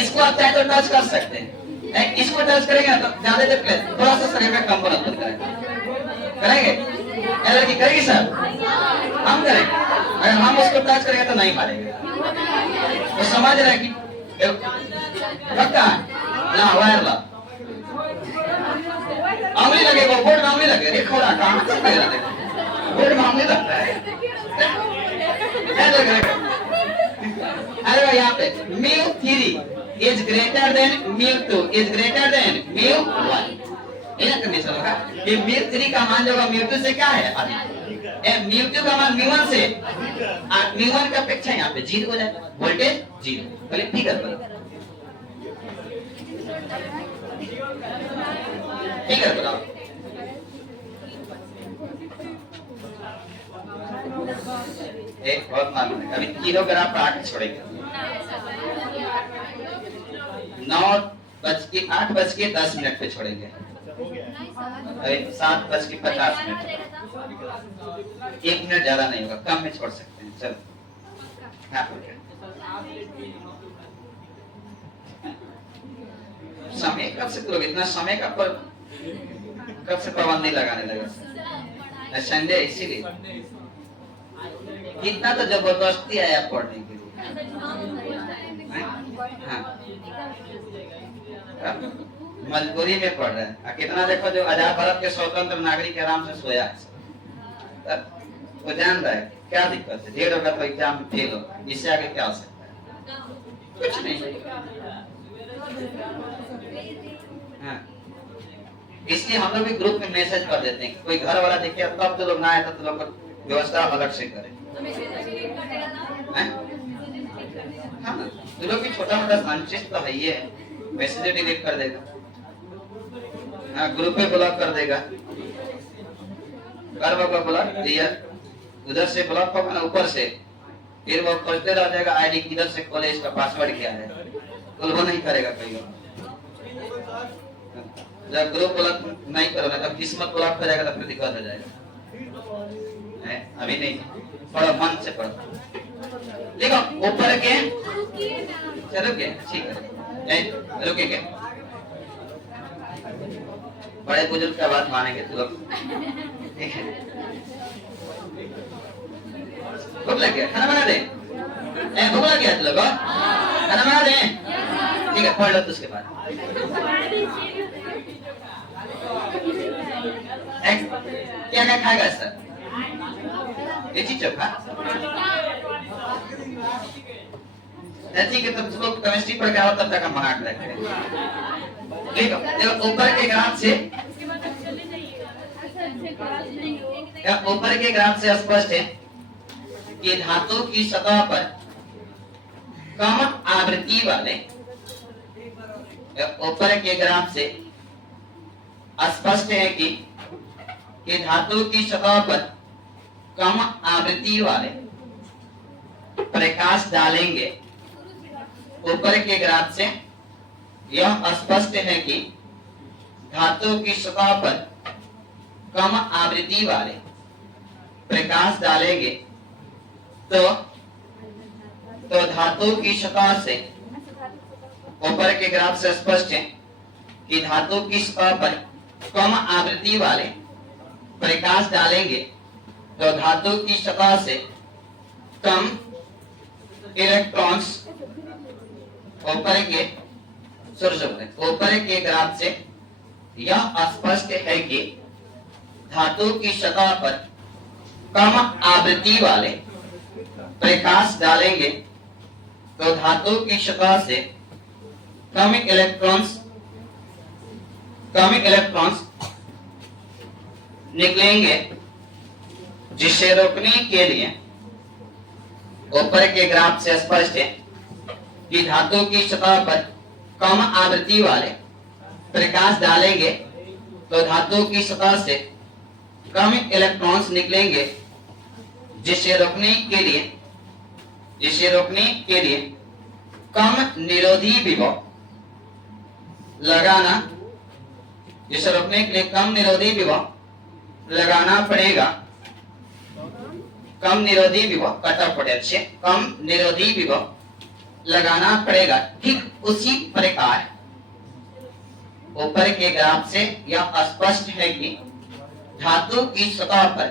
इसको आप चाहे तो टच कर सकते हैं, इसको टच करेंगे तो ज्यादा देर के थोड़ा सा शरीर में कंपन उत्पन्न करेंगे। एलर्जी करेगी सर, हम करेंगे, अगर हम उसको टच करेंगे तो नहीं मारेंगे। तो समझ रहे कि पक्का ला वायर ला आंगली लगे, वो बोर्ड में आंगली लगे, देखो ना कहां से लग रहा है, बोर्ड में आंगली लगता है। अरे यहाँ पे μ3 is greater than μ2 is greater than μ1, ये कंडीशन होगा कि μ3 का मान जो होगा μ2 से क्या है अधिक, μ2 का मान μ1 से, μ1 का अपेक्षा यहाँ पे 0 हो जाएगा, वोल्टेज 0। पहले फिगर बनाओ, फिगर बनाओ। एक बहुत मालूम है, अभी तीनों ग्राफ पर आके छोड़ेंगे। 8:10 पे छोड़ेंगे, 7:50 मिनट, 1 मिनट ज्यादा नहीं होगा, कम में छोड़ सकते हैं। चलो समय कब से लोग इतना समय का पर कब से पाबंदी लगाने लगे, संडे इसीलिए इतना तो जबरदस्ती आया पढ़ने के लिए। हाँ। मजबूरी में पढ़ रहे हैं। कितना देखो जो आजाद भारत के स्वतंत्र नागरिक आराम से सोया है, वो जान रहा है क्या दिक्कत है। डेढ़ होगा तो एग्जाम में फेल होगा, इससे आगे क्या हो सकता है? कुछ नहीं। हाँ। इसलिए हम लोग भी ग्रुप में मैसेज कर देते हैं, कोई घर वाला देखे तब तो लोग ना आए तो लोग व्यवस्था अलग से करें। हाँ, तो लोग भी छोटा मोटा संचित तो है ही है, मैसेज डिलीट कर देगा, हाँ, ग्रुप पे ब्लॉक कर देगा, घर वाला ब्लॉक दिया, उधर से ब्लॉक होगा ना ऊपर से, फिर वो खोजते रह जाएगा आईडी किधर से खोले, इसका पासवर्ड क्या है, तो वो नहीं करेगा कहीं। जब ग्रुप ब्लॉक नहीं करोगे तब किस्मत ब्लॉक करेगा तो फिर दिक्कत हो जाएगा। है अभी नहीं, पढ़ो मन से पढ़ो। देखो ऊपर के चलो के ठीक है, रुके के बड़े बुजुर्ग का बात मानेंगे तो लोग, ठीक है। भूख लग गया, खाना बना दे, भूख लग गया तो लोग खाना बना दे, ठीक है, पढ़ लो तो उसके बाद क्या क्या खाएगा सर? लिट्टी चोखा, ठीक है। तब लोग केमिस्ट्री पढ़ के आओ तब तक हम मना कर रहे हैं। देखो ऊपर के ग्राफ से, ऊपर के ग्राफ से स्पष्ट है कि धातु की सतह पर कम आवृत्ति वाले, ऊपर के ग्राफ से स्पष्ट है कि धातु की सतह पर कम आवृत्ति वाले प्रकाश डालेंगे। ऊपर के ग्राफ से यह स्पष्ट है कि धातु की सतह पर कम आवृत्ति वाले प्रकाश डालेंगे तो धातु की सतह से, ऊपर के ग्राफ से स्पष्ट है कि धातु की सतह पर कम आवृत्ति वाले प्रकाश डालेंगे तो धातु की सतह से कम इलेक्ट्रॉन्स, ऊपर के ग्राफ से यह स्पष्ट है कि धातु की सतह पर कम आवृत्ति वाले प्रकाश डालेंगे तो धातु की सतह से कम इलेक्ट्रॉन्स निकलेंगे, जिसे रोकने के लिए ऊपर के ग्राफ से स्पष्ट है कि धातु की सतह पर कम आवृत्ति वाले प्रकाश डालेंगे तो धातु की सतह से कम इलेक्ट्रॉन्स निकलेंगे, जिसे रोकने के लिए कम निरोधी विभव लगाना, जिसे रोकने के लिए कम निरोधी विभव लगाना पड़ेगा। कम निरोधी विभव अच्छे, कम निरोधी विभव लगाना पड़ेगा। ठीक उसी प्रकार ऊपर के ग्राफ से यह स्पष्ट है कि धातु की सतह पर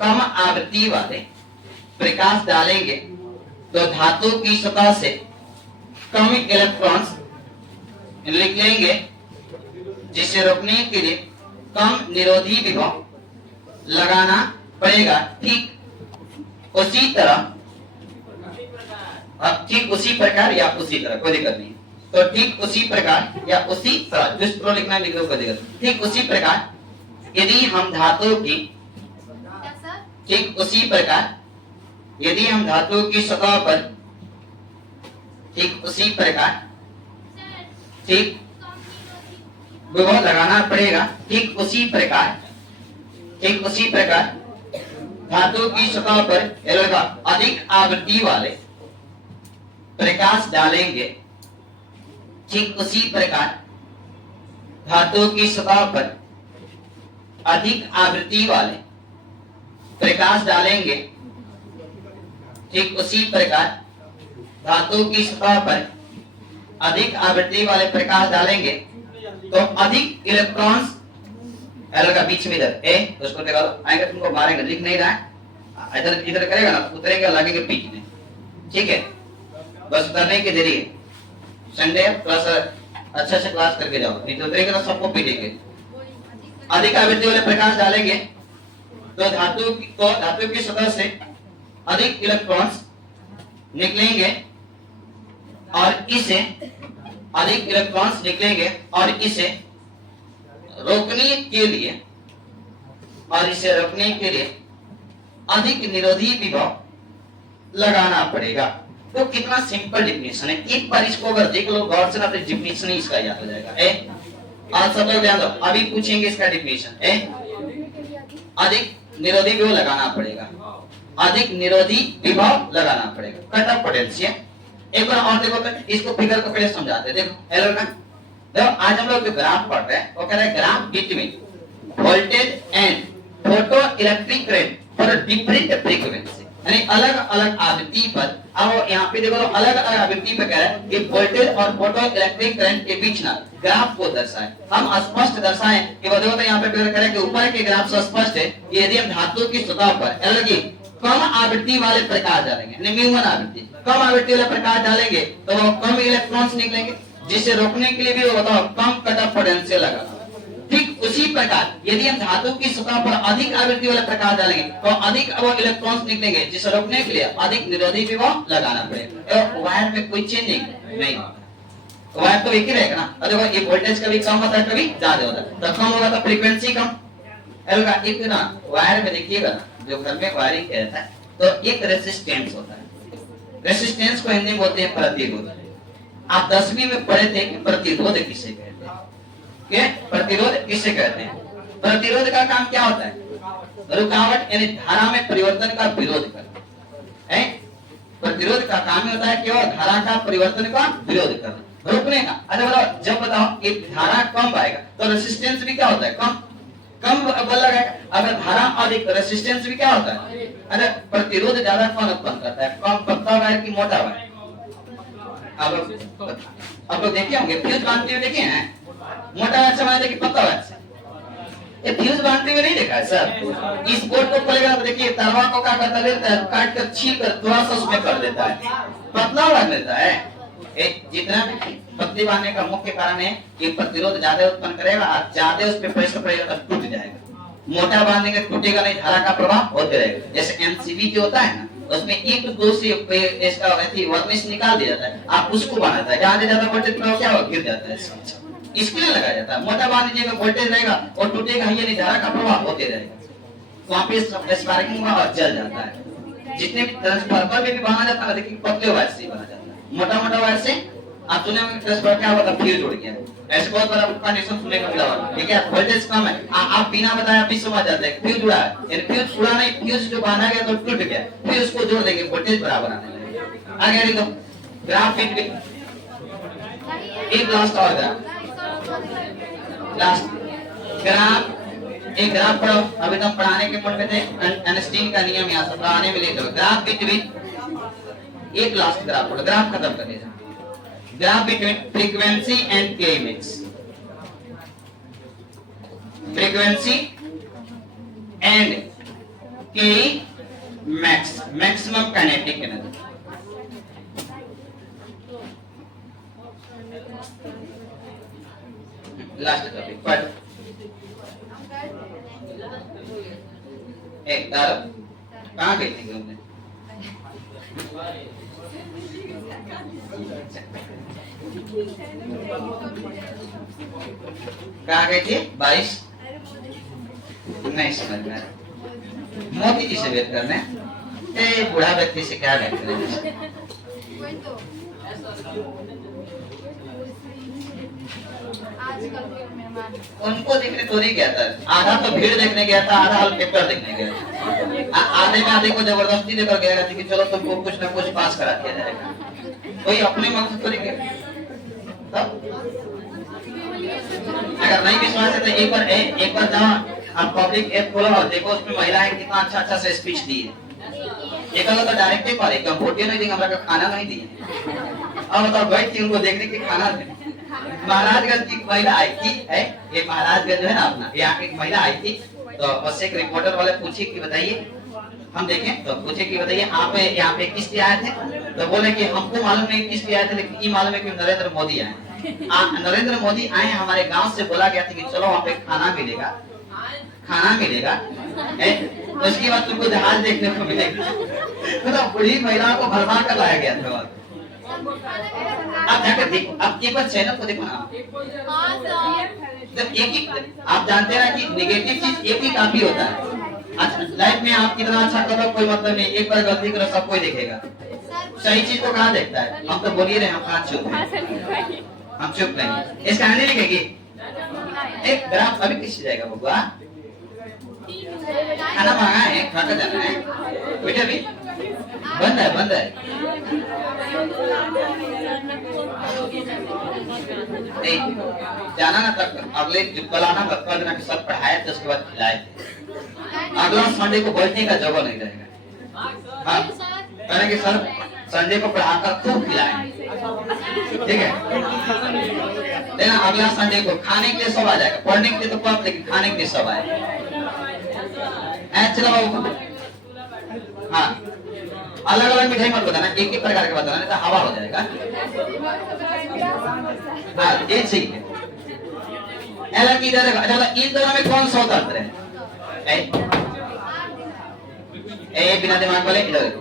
कम आवृत्ति वाले प्रकाश डालेंगे तो धातु की सतह से कम इलेक्ट्रॉन्स निकलेंगे, जिसे रोकने के लिए कम निरोधी विभव लगाना पड़ेगा। ठीक उसी तरह, अब ठीक उसी प्रकार या उसी तरह कोई दिक्कत नहीं, तो ठीक उसी प्रकार या उसी तरह जिस लिखना लिख लो कोई दिक्कत नहीं। ठीक उसी प्रकार यदि हम धातु की, ठीक उसी प्रकार यदि हम धातु की सतह पर, ठीक उसी प्रकार ठीक विभव लगाना पड़ेगा। ठीक उसी प्रकार धातु की सतह पर अधिक आवृत्ति वाले प्रकाश डालेंगे। ठीक उसी प्रकार धातु की सतह पर अधिक आवृत्ति वाले प्रकाश डालेंगे। ठीक उसी प्रकार धातु की सतह पर अधिक आवृत्ति वाले प्रकाश डालेंगे तो अधिक इलेक्ट्रॉन्स, एल का बीच में इधर ए, उसको देखा दो, आएंगे तुमको मारेंगे, लिख नहीं रहा है, इधर इधर करेगा ना तो उतरेगा, लगेगा पीछे, ठीक है। बस उतरने के देरी है, संडे क्लास अच्छा से क्लास करके जाओ, नहीं तो उतरेगा तो सबको पीटेंगे। अधिक आवृत्ति वाले प्रकाश डालेंगे तो धातु की सतह से अधिक इलेक्ट्रॉन्स निकलेंगे और इसे अधिक इलेक्ट्रॉन्स निकलेंगे और इसे रोकने के लिए अधिक निरोधी विभव लगाना पड़ेगा। तो कितना सिंपल डिफिनेशन है, एक बार इसको अगर देख लो गौर से ना तो डिफिनेशन ही इसका याद हो जाएगा। आज सब लोग ध्यान दो, अभी पूछेंगे इसका डिफिनेशन। अधिक निरोधी विभव लगाना पड़ेगा, अधिक निरोधी विभव लगाना पड़ेगा, कट ऑफ पोटेंशियल। एक बार और देखो तो इसको फिगर को पहले समझाते हैं। देखो एलो ना, देखो आज हम लोग जो ग्राफ पढ़ रहे हैं वो कह रहा है graph between voltage and photo electric current for different frequency, यानी अलग अलग आवृत्ति पर। अब यहाँ पे देखो अलग अलग आवृत्ति पर कह रहा है कि वोल्टेज और फोटो इलेक्ट्रिक करंट के बीच ना ग्राफ को दर्शाएं। हम स्पष्ट दर्शाएं कि वो देखो तो यहाँ पे फिगर करें कि ऊपर के ग्राफ से स्पष्ट है कि यदि हम धातु की सतह पर एलगी कम आवृत्ति वाले प्रकाश डालेंगे, म्यू1 आवृत्ति कम आवृत्ति वाले प्रकाश डालेंगे तो वो कम इलेक्ट्रॉन्स निकलेंगे, जिसे रोकने के लिए भी वो बताओ कम कट ऑफ पोटेंशियल लगाना। ठीक उसी प्रकार यदि हम धातु की सतह पर अधिक आवृत्ति वाले प्रकाश डालेंगे तो अधिक वो इलेक्ट्रॉन्स निकलेंगे, जिसे रोकने के लिए अधिक निरोधी विभव लगाना पड़ेगा। तो वायर में कोई चेंज नहीं होता, वायर तो एक ही रहेगा ना। और देखो ये वोल्टेज कभी कम होता है कभी ज्यादा होता है, तो कम होगा तो फ्रीक्वेंसी कम। एलगा एक ना वायर में देखिएगा ना, जो घर में वायरिंग कहता है तो एक रेजिस्टेंस होता है, रेजिस्टेंस को हिंदी में बोलते हैं प्रतिरोध। आप 10वीं में पढ़े थे कि प्रतिरोध किसे कहते हैं, क्या प्रतिरोध किसे कहते हैं। प्रतिरोध का काम क्या होता है, रुकावट यानी धारा में परिवर्तन का विरोध करना है। प्रतिरोध का काम होता है केवल धारा का परिवर्तन का विरोध करना, रोकने का। अच्छा बताओ, जब बताओ कि धारा कम आएगा तो रेजिस्टेंस भी क्या होता है, कम बल लगाएगा। अगर धारा अधिक रेजिस्टेंस भी क्या होता है। अरे प्रतिरोध ज्यादा कौन उत्पन्न करता है, कम पतला वायर की मोटा वायर। अब लोग देखे होंगे फ्यूज बांधते हुए देखे हैं, मोटा वायर से बांधते कि पतला वायर से। ये फ्यूज बांधते हुए नहीं देखा है सर। इस बोर्ड को खोलेगा तो देखिए तारवा को क्या करता है, काट कर छील कर थोड़ा सा उसमें कर देता है, पतला वायर देता है। जितना पतली बांधने का मुख्य कारण है कि प्रतिरोध ज्यादा उत्पन्न करेगा, ज्यादा उस पर प्रेशर पड़ेगा तो टूट जाएगा। मोटा बांधेंगे टूटेगा नहीं, धारा का प्रवाह होते रहेगा। जैसे एमसीबी जो होता है ना, उसमें एक दो से इसका वर्निश निकाल दिया जाता है, आप उसको बनाता है, जहाँ ज्यादा वोल्टेज प्रवाह क्या गिर जाता है, इसके लिए लगाया जाता है। मोटा बांध दीजिएगा वोल्टेज रहेगा और टूटेगा ही नहीं, धारा का प्रवाह होते रहेगा, वहाँ पे स्पार्किंग हुआ और जल जाता है। जितने भी ट्रांसफार्मर में भी बना जाता है देखिए पतले वायर से बना जाता है, मोटा वायर से। आप सुने होंगे ट्रांसफार्मर क्या होता है, फ्यूज उड़ गया, ऐसे बहुत बड़ा कंडीशन सुनने को मिला होगा। ठीक है, वोल्टेज कम है, आप बिना बताए भी समझ जाते हैं फ्यूज उड़ा है, यानी फ्यूज उड़ा नहीं, फ्यूज जो बांधा गया तो टूट गया, फिर उसको जोड़ देंगे वोल्टेज बराबर आने लगेगा। आगे देखो ग्राफ फिट एक लास्ट और लास्ट ग्राफ, एक ग्राफ पढ़ो। अभी तो पढ़ाने के मूड में थे, आइंस्टीन का नियम यहाँ से पढ़ाने में ले चलो। ग्राफ बिटवीन एक लास्ट ग्राफ पढ़ो, ग्राफ खत्म कर दीजिए। ग्राफ बिटवीन फ्रीक्वेंसी एंड के मैक्स, फ्रीक्वेंसी एंड के max, maximum kinetic energy. Last topic पढ़। एक तारा कहाँ गई थी घूमने, कहाँ गई थी, बारिश नहीं समझ में। मोदी जी से वेट करने, बूढ़ा व्यक्ति से क्या वेट करने। उनको देखने तो नहीं गया था, आधा तो भीड़ देखने गया था, आधा हल पेपर देखने गया था। आधे में आधे को जबरदस्ती देकर गया था कि चलो तुमको कुछ ना कुछ पास करा दिया जाएगा, कोई अपने मकसद तो नहीं गया। अगर नहीं विश्वास है तो एक बार जाओ आप पब्लिक ऐप खोलो और देखो उसमें महिलाएं कितना अच्छा से स्पीच दी है। एक तो डायरेक्ट पर एक वोट नहीं देंगे, हमारा खाना नहीं दिए। अब बताओ गई थी उनको देखने के खाना दे। महाराजगंज की महिला आई थी, है ये महाराजगंज है ना अपना, यहाँ की महिला आई थी तो बस एक रिपोर्टर वाले पूछी कि बताइए हम देखें तो पूछे कि बताइए आप यहाँ पे किस लिए आए थे, तो बोले कि हमको मालूम नहीं किस लिए आए थे, लेकिन ये मालूम है कि नरेंद्र मोदी आए। नरेंद्र मोदी आए, हमारे गांव से बोला गया था कि चलो वहाँ पे खाना मिलेगा, खाना मिलेगा, तो उसके बाद तुमको जहाज देखने को मिलेगा। तो बूढ़ी महिलाओं को भरवा कर लाया गया था। आप जाकर देखो, आप एक बार चैनल को देखो ना, जब एक ही आप जानते हैं ना कि नेगेटिव चीज एक ही काफी होता है। अच्छा लाइफ में आप कितना अच्छा करो कोई मतलब नहीं, एक बार गलती करो सब कोई देखेगा, सही चीज को कहाँ देखता है। हम तो बोलिए रहे, हम कहाँ चुप हैं, हम चुप नहीं। इसका आने लिखेगी एक ग्राफ अभी किस जाएगा बबुआ, खाना मांगा है, खाकर जाना है बेटा, अभी बंद है, बंद है नहीं जाना ना, तक अगले कल आना, कल ना सब पढ़ाए तो उसके बाद खिलाए। अगला संडे को बैठने का जगह नहीं रहेगा। हाँ कहना कि सर संडे को पढ़ाकर खूब खिलाए, ठीक है। लेकिन अगला संडे को खाने के लिए सब आ जाएगा, पढ़ने के लिए तो कम, लेकिन खाने के लिए सब आएगा। चलो बाबू, हाँ अलग अलग मिठाई मत बताना, एक ही प्रकार का बताना, नहीं तो हवा हो जाएगा। हाँ ये सही है। अलग इधर देखो, अच्छा इन दोनों में कौन स्वतंत्र है? बिना दिमाग वाले इधर देखो,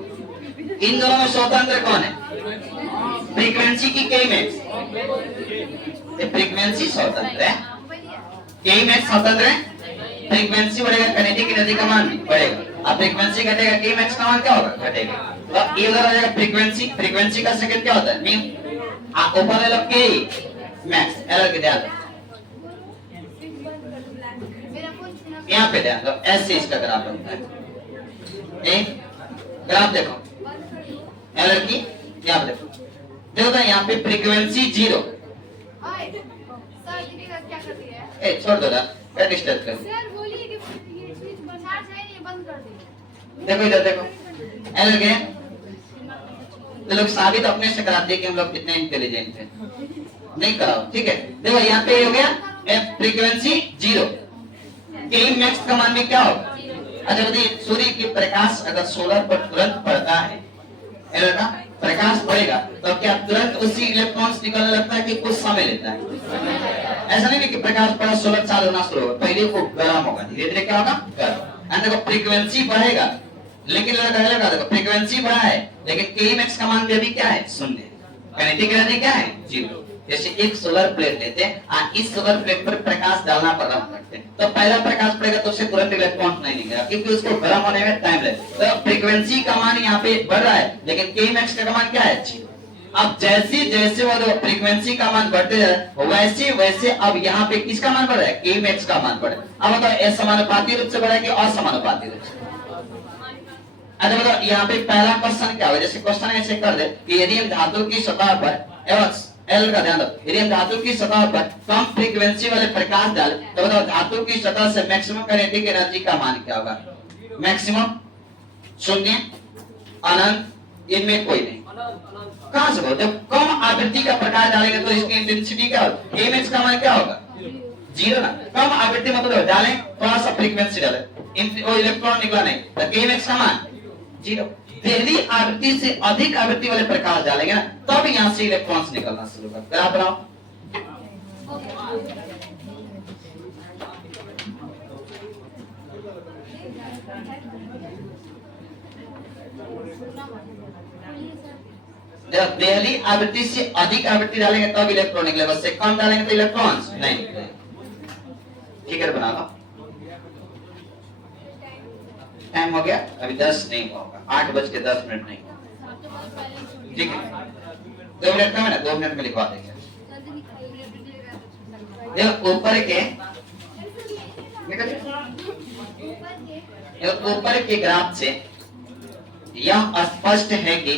इन दोनों में स्वतंत्र कौन है? फ्रीक्वेंसी की केईमैक्स, फ्रीक्वेंसी स्वतंत्र है, केईमैक्स स्वतंत्र है। फ्रीक्वेंसी बढ़ेगा, काइनेटिक एनर्जी का मान बढ़ेगा, अब फ्रीक्वेंसी घटेगा, केईमैक्स का मान क्या होगा? घटेगा। तो ये उधर आ जाएगा फ्रीक्वेंसी, फ्रीक्वेंसी का सेकंड क्या होता है? म्यू। आप ऊपर ले लो के मैक्स, एरर के ध्यान दो, यहाँ पे ध्यान दो, ऐसे इसका ग्राफ बनता है। एक ग्राफ देखो एरर की, यहाँ पे देखो, देखो यहाँ पे फ्रीक्वेंसी 0, छोड़ दो ना, क्या डिस्टर्ब करो। देखो इधर देखो, एरर गया, तो लोग साबित अपने से कराते हैं कि हम लोग कितने इंटेलिजेंट हैं, नहीं कराओ, ठीक है। देखो यहाँ पे हो गया फ्रीक्वेंसी 0, के मैक्स का मान में क्या होगा? अच्छा बताइए, सूर्य की प्रकाश अगर सोलर पर तुरंत पड़ता है, एरर का प्रकाश पड़ेगा, तो क्या तुरंत उसी इलेक्ट्रॉन्स निकलने लगता है कि कुछ समय लेता है? ऐसा नहीं कि प्रकाश पड़ा सोलर चालू होना शुरू होगा, पहले वो गर्म होगा, धीरे धीरे क्या होगा? गर्म। देखो फ्रीक्वेंसी बढ़ेगा, लेकिन लगा देखो फ्रीक्वेंसी बढ़ा है, लेकिन के मैक्स का मान भी अभी क्या है? शून्य। काइनेटिक एनर्जी क्या है? 0। जैसे एक सोलर प्लेट लेते हैं, इस सोलर प्लेट पर प्रकाश डालना पड़ रहा है, तो पहला प्रकाश पड़ेगा तो उससे तुरंत इलेक्ट्रॉन नहीं निकलेगा, क्योंकि उसको गर्म होने में टाइम लगेगा। तो फ्रीक्वेंसी का मान यहाँ पे बढ़ रहा है, लेकिन के मैक्स का मान क्या है? 0। अब जैसे जैसे वो फ्रीक्वेंसी का मान बढ़ते जा रहा है, वैसे वैसे अब यहाँ पे किसका मान बढ़ रहा है? के मैक्स का मान बढ़ रहा है। अब बताओ समानुपाती रूप से बढ़ा है कि असमानुपाती रूप से? अच्छा बताओ यहाँ पे पहला क्वेश्चन क्या होगा? जैसे क्वेश्चन ऐसे कर दे कि यदि हम धातु की सतह पर, एल का ध्यान दो, यदि हम धातु की सतह पर कम फ्रीक्वेंसी वाले प्रकाश डाले, तो बताओ धातु की सतह से मैक्सिमम काइनेटिक एनर्जी का मान क्या होगा? मैक्सिमम, शून्य, अनंत, इनमें कोई नहीं। कहां से? जब कम आवृत्ति का प्रकाश डालेंगे तो इसकी इंटेंसिटी क्या होगी? के मैक्स का मान क्या होगा? 0 ना। कम आवृत्ति मतलब डालें, थोड़ा सा फ्रीक्वेंसी डालें, वो इलेक्ट्रॉन निकला नहीं, तो के मैक्स का मान 0। पहली आवृत्ति से अधिक आवृत्ति वाले प्रकाश डालेंगे ना, तब यहाँ से इलेक्ट्रॉन्स निकलना शुरू कर। ग्राफ बनाओ। जब पहली आवृत्ति से अधिक आवृत्ति डालेंगे तब इलेक्ट्रॉन निकलेगा, उससे कम डालेंगे तो इलेक्ट्रॉन्स नहीं निकलेंगे। फिगर बना लो। टाइम हो गया, अभी 10 नहीं होगा, 8:10 नहीं होगा, ठीक है। 2 मिनट का है ना, 2 मिनट में लिखवा देंगे। देखो ऊपर के ग्राफ से यह स्पष्ट है कि,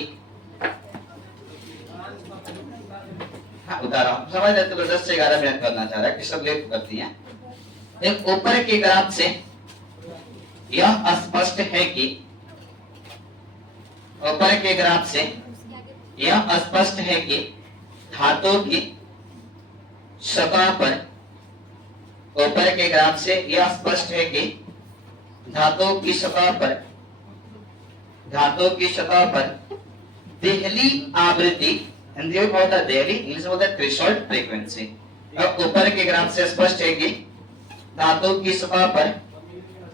हाँ उतारा समझ रहे, तो 10 से 11 मिनट करना चाह रहा है कि सब लेट करती हैं। देखो ऊपर के ग्राफ से यह स्पष्ट है कि, ऊपर के ग्राफ से यह स्पष्ट है कि धातु की सतह पर, ऊपर के ग्राफ से यह स्पष्ट है कि धातु की सतह पर धातु की सतह पर देहली आवृत्ति, हिंदी में होता है देहली, इंग्लिश में होता है थ्रेशोल्ड फ्रीक्वेंसी। अब ऊपर के ग्राफ से स्पष्ट है कि धातु की सतह पर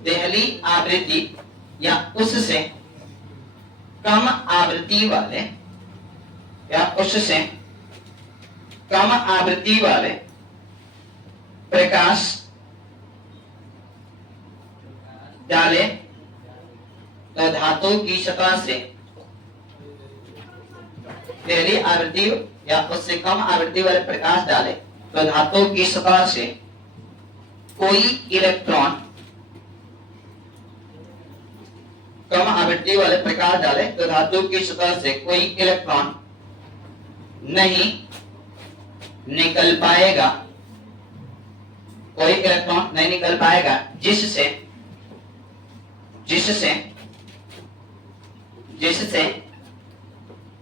देहली आवृत्ति या उससे कम आवृत्ति वाले प्रकाश डाले तो धातु की सतह से पहली आवृत्ति या उससे कम आवृत्ति वाले प्रकाश डाले तो धातु की सतह से कोई इलेक्ट्रॉन, कम आवृत्ति वाले प्रकाश डाले तो धातु की सतह से कोई इलेक्ट्रॉन नहीं निकल पाएगा, कोई इलेक्ट्रॉन नहीं निकल पाएगा, जिससे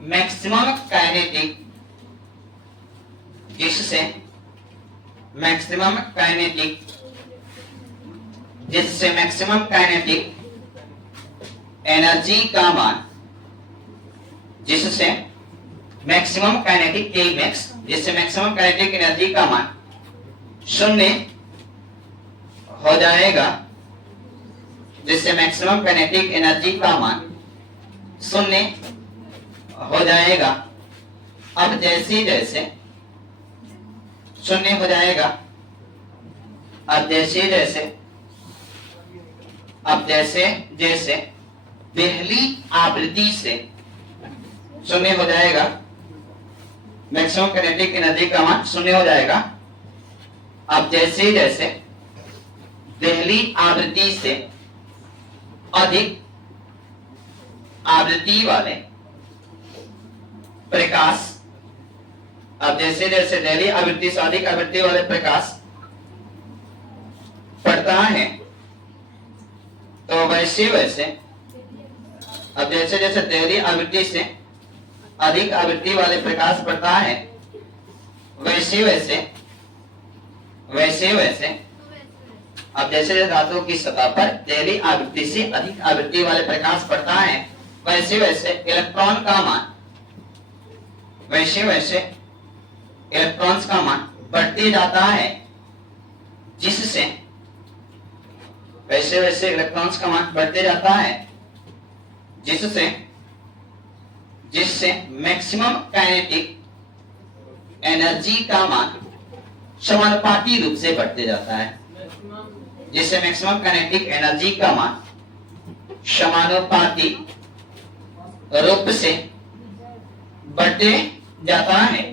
मैक्सिमम काइनेटिक एनर्जी का मान, जिससे मैक्सिमम काइनेटिक एनर्जी का मान शून्य हो जाएगा, जिससे मैक्सिमम काइनेटिक एनर्जी का मान शून्य हो जाएगा। अब जैसे जैसे शून्य हो जाएगा, अब जैसे पहली आवृत्ति से शून्य हो जाएगा, मैक्सिमम काइनेटिक एनर्जी का मान शून्य हो जाएगा। अब जैसे जैसे पहली आवृत्ति से अधिक आवृत्ति वाले प्रकाश, अब जैसे जैसे पहली आवृत्ति से अधिक आवृत्ति वाले प्रकाश पड़ता है तो वैसे वैसे, अब जैसे जैसे पहली आवृत्ति से अधिक आवृत्ति वाले प्रकाश पड़ता है वैसे वैसे अब जैसे जैसे धातु की सतह पर पहली आवृत्ति से अधिक आवृत्ति वाले प्रकाश पड़ता है वैसे वैसे इलेक्ट्रॉन का मान, इलेक्ट्रॉन्स का मान बढ़ते जाता है, जिससे इलेक्ट्रॉन्स का मान बढ़ते जाता है, जिससे मैक्सिमम काइनेटिक एनर्जी का मान समानुपाती रूप से बढ़ते जाता है, जिससे मैक्सिमम काइनेटिक एनर्जी का मान समानुपाती रूप से बढ़ते जाता है।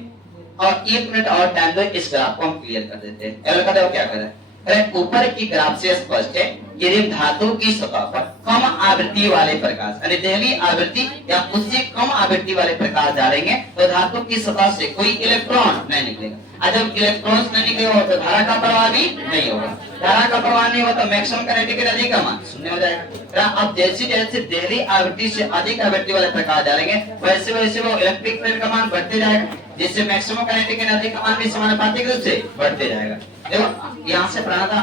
और 1 मिनट और टाइम दो, इस ग्राफ को हम क्लियर कर देते हैं। क्या कर रहे हैं, ऊपर की ग्राफ से स्पष्ट है कि धातु की सतह पर कम आवृत्ति वाले प्रकाश, यानी देहली आवृत्ति या उससे कम आवृत्ति वाले प्रकाश डालेंगे तो धातु की सतह से कोई इलेक्ट्रॉन नहीं निकलेगा। और जब इलेक्ट्रॉन्स नहीं निकलेगा तो धारा का प्रवाह भी नहीं होगा, धारा का प्रवाह नहीं होगा तो मैक्सिमम काइनेटिक एनर्जी का मान शून्य हो जाएगा। अब जैसे जैसे देहली आवृत्ति से अधिक आवृत्ति वाले प्रकाश डालेंगे वैसे वैसे वो इलेक्ट्रिक फील्ड का मान बढ़ते जाएगा, जिससे मैक्सिमम काइनेटिक एनर्जी का मान भी समानुपातिक रूप से बढ़ते जाएगा। देखो यहाँ से पढ़ा था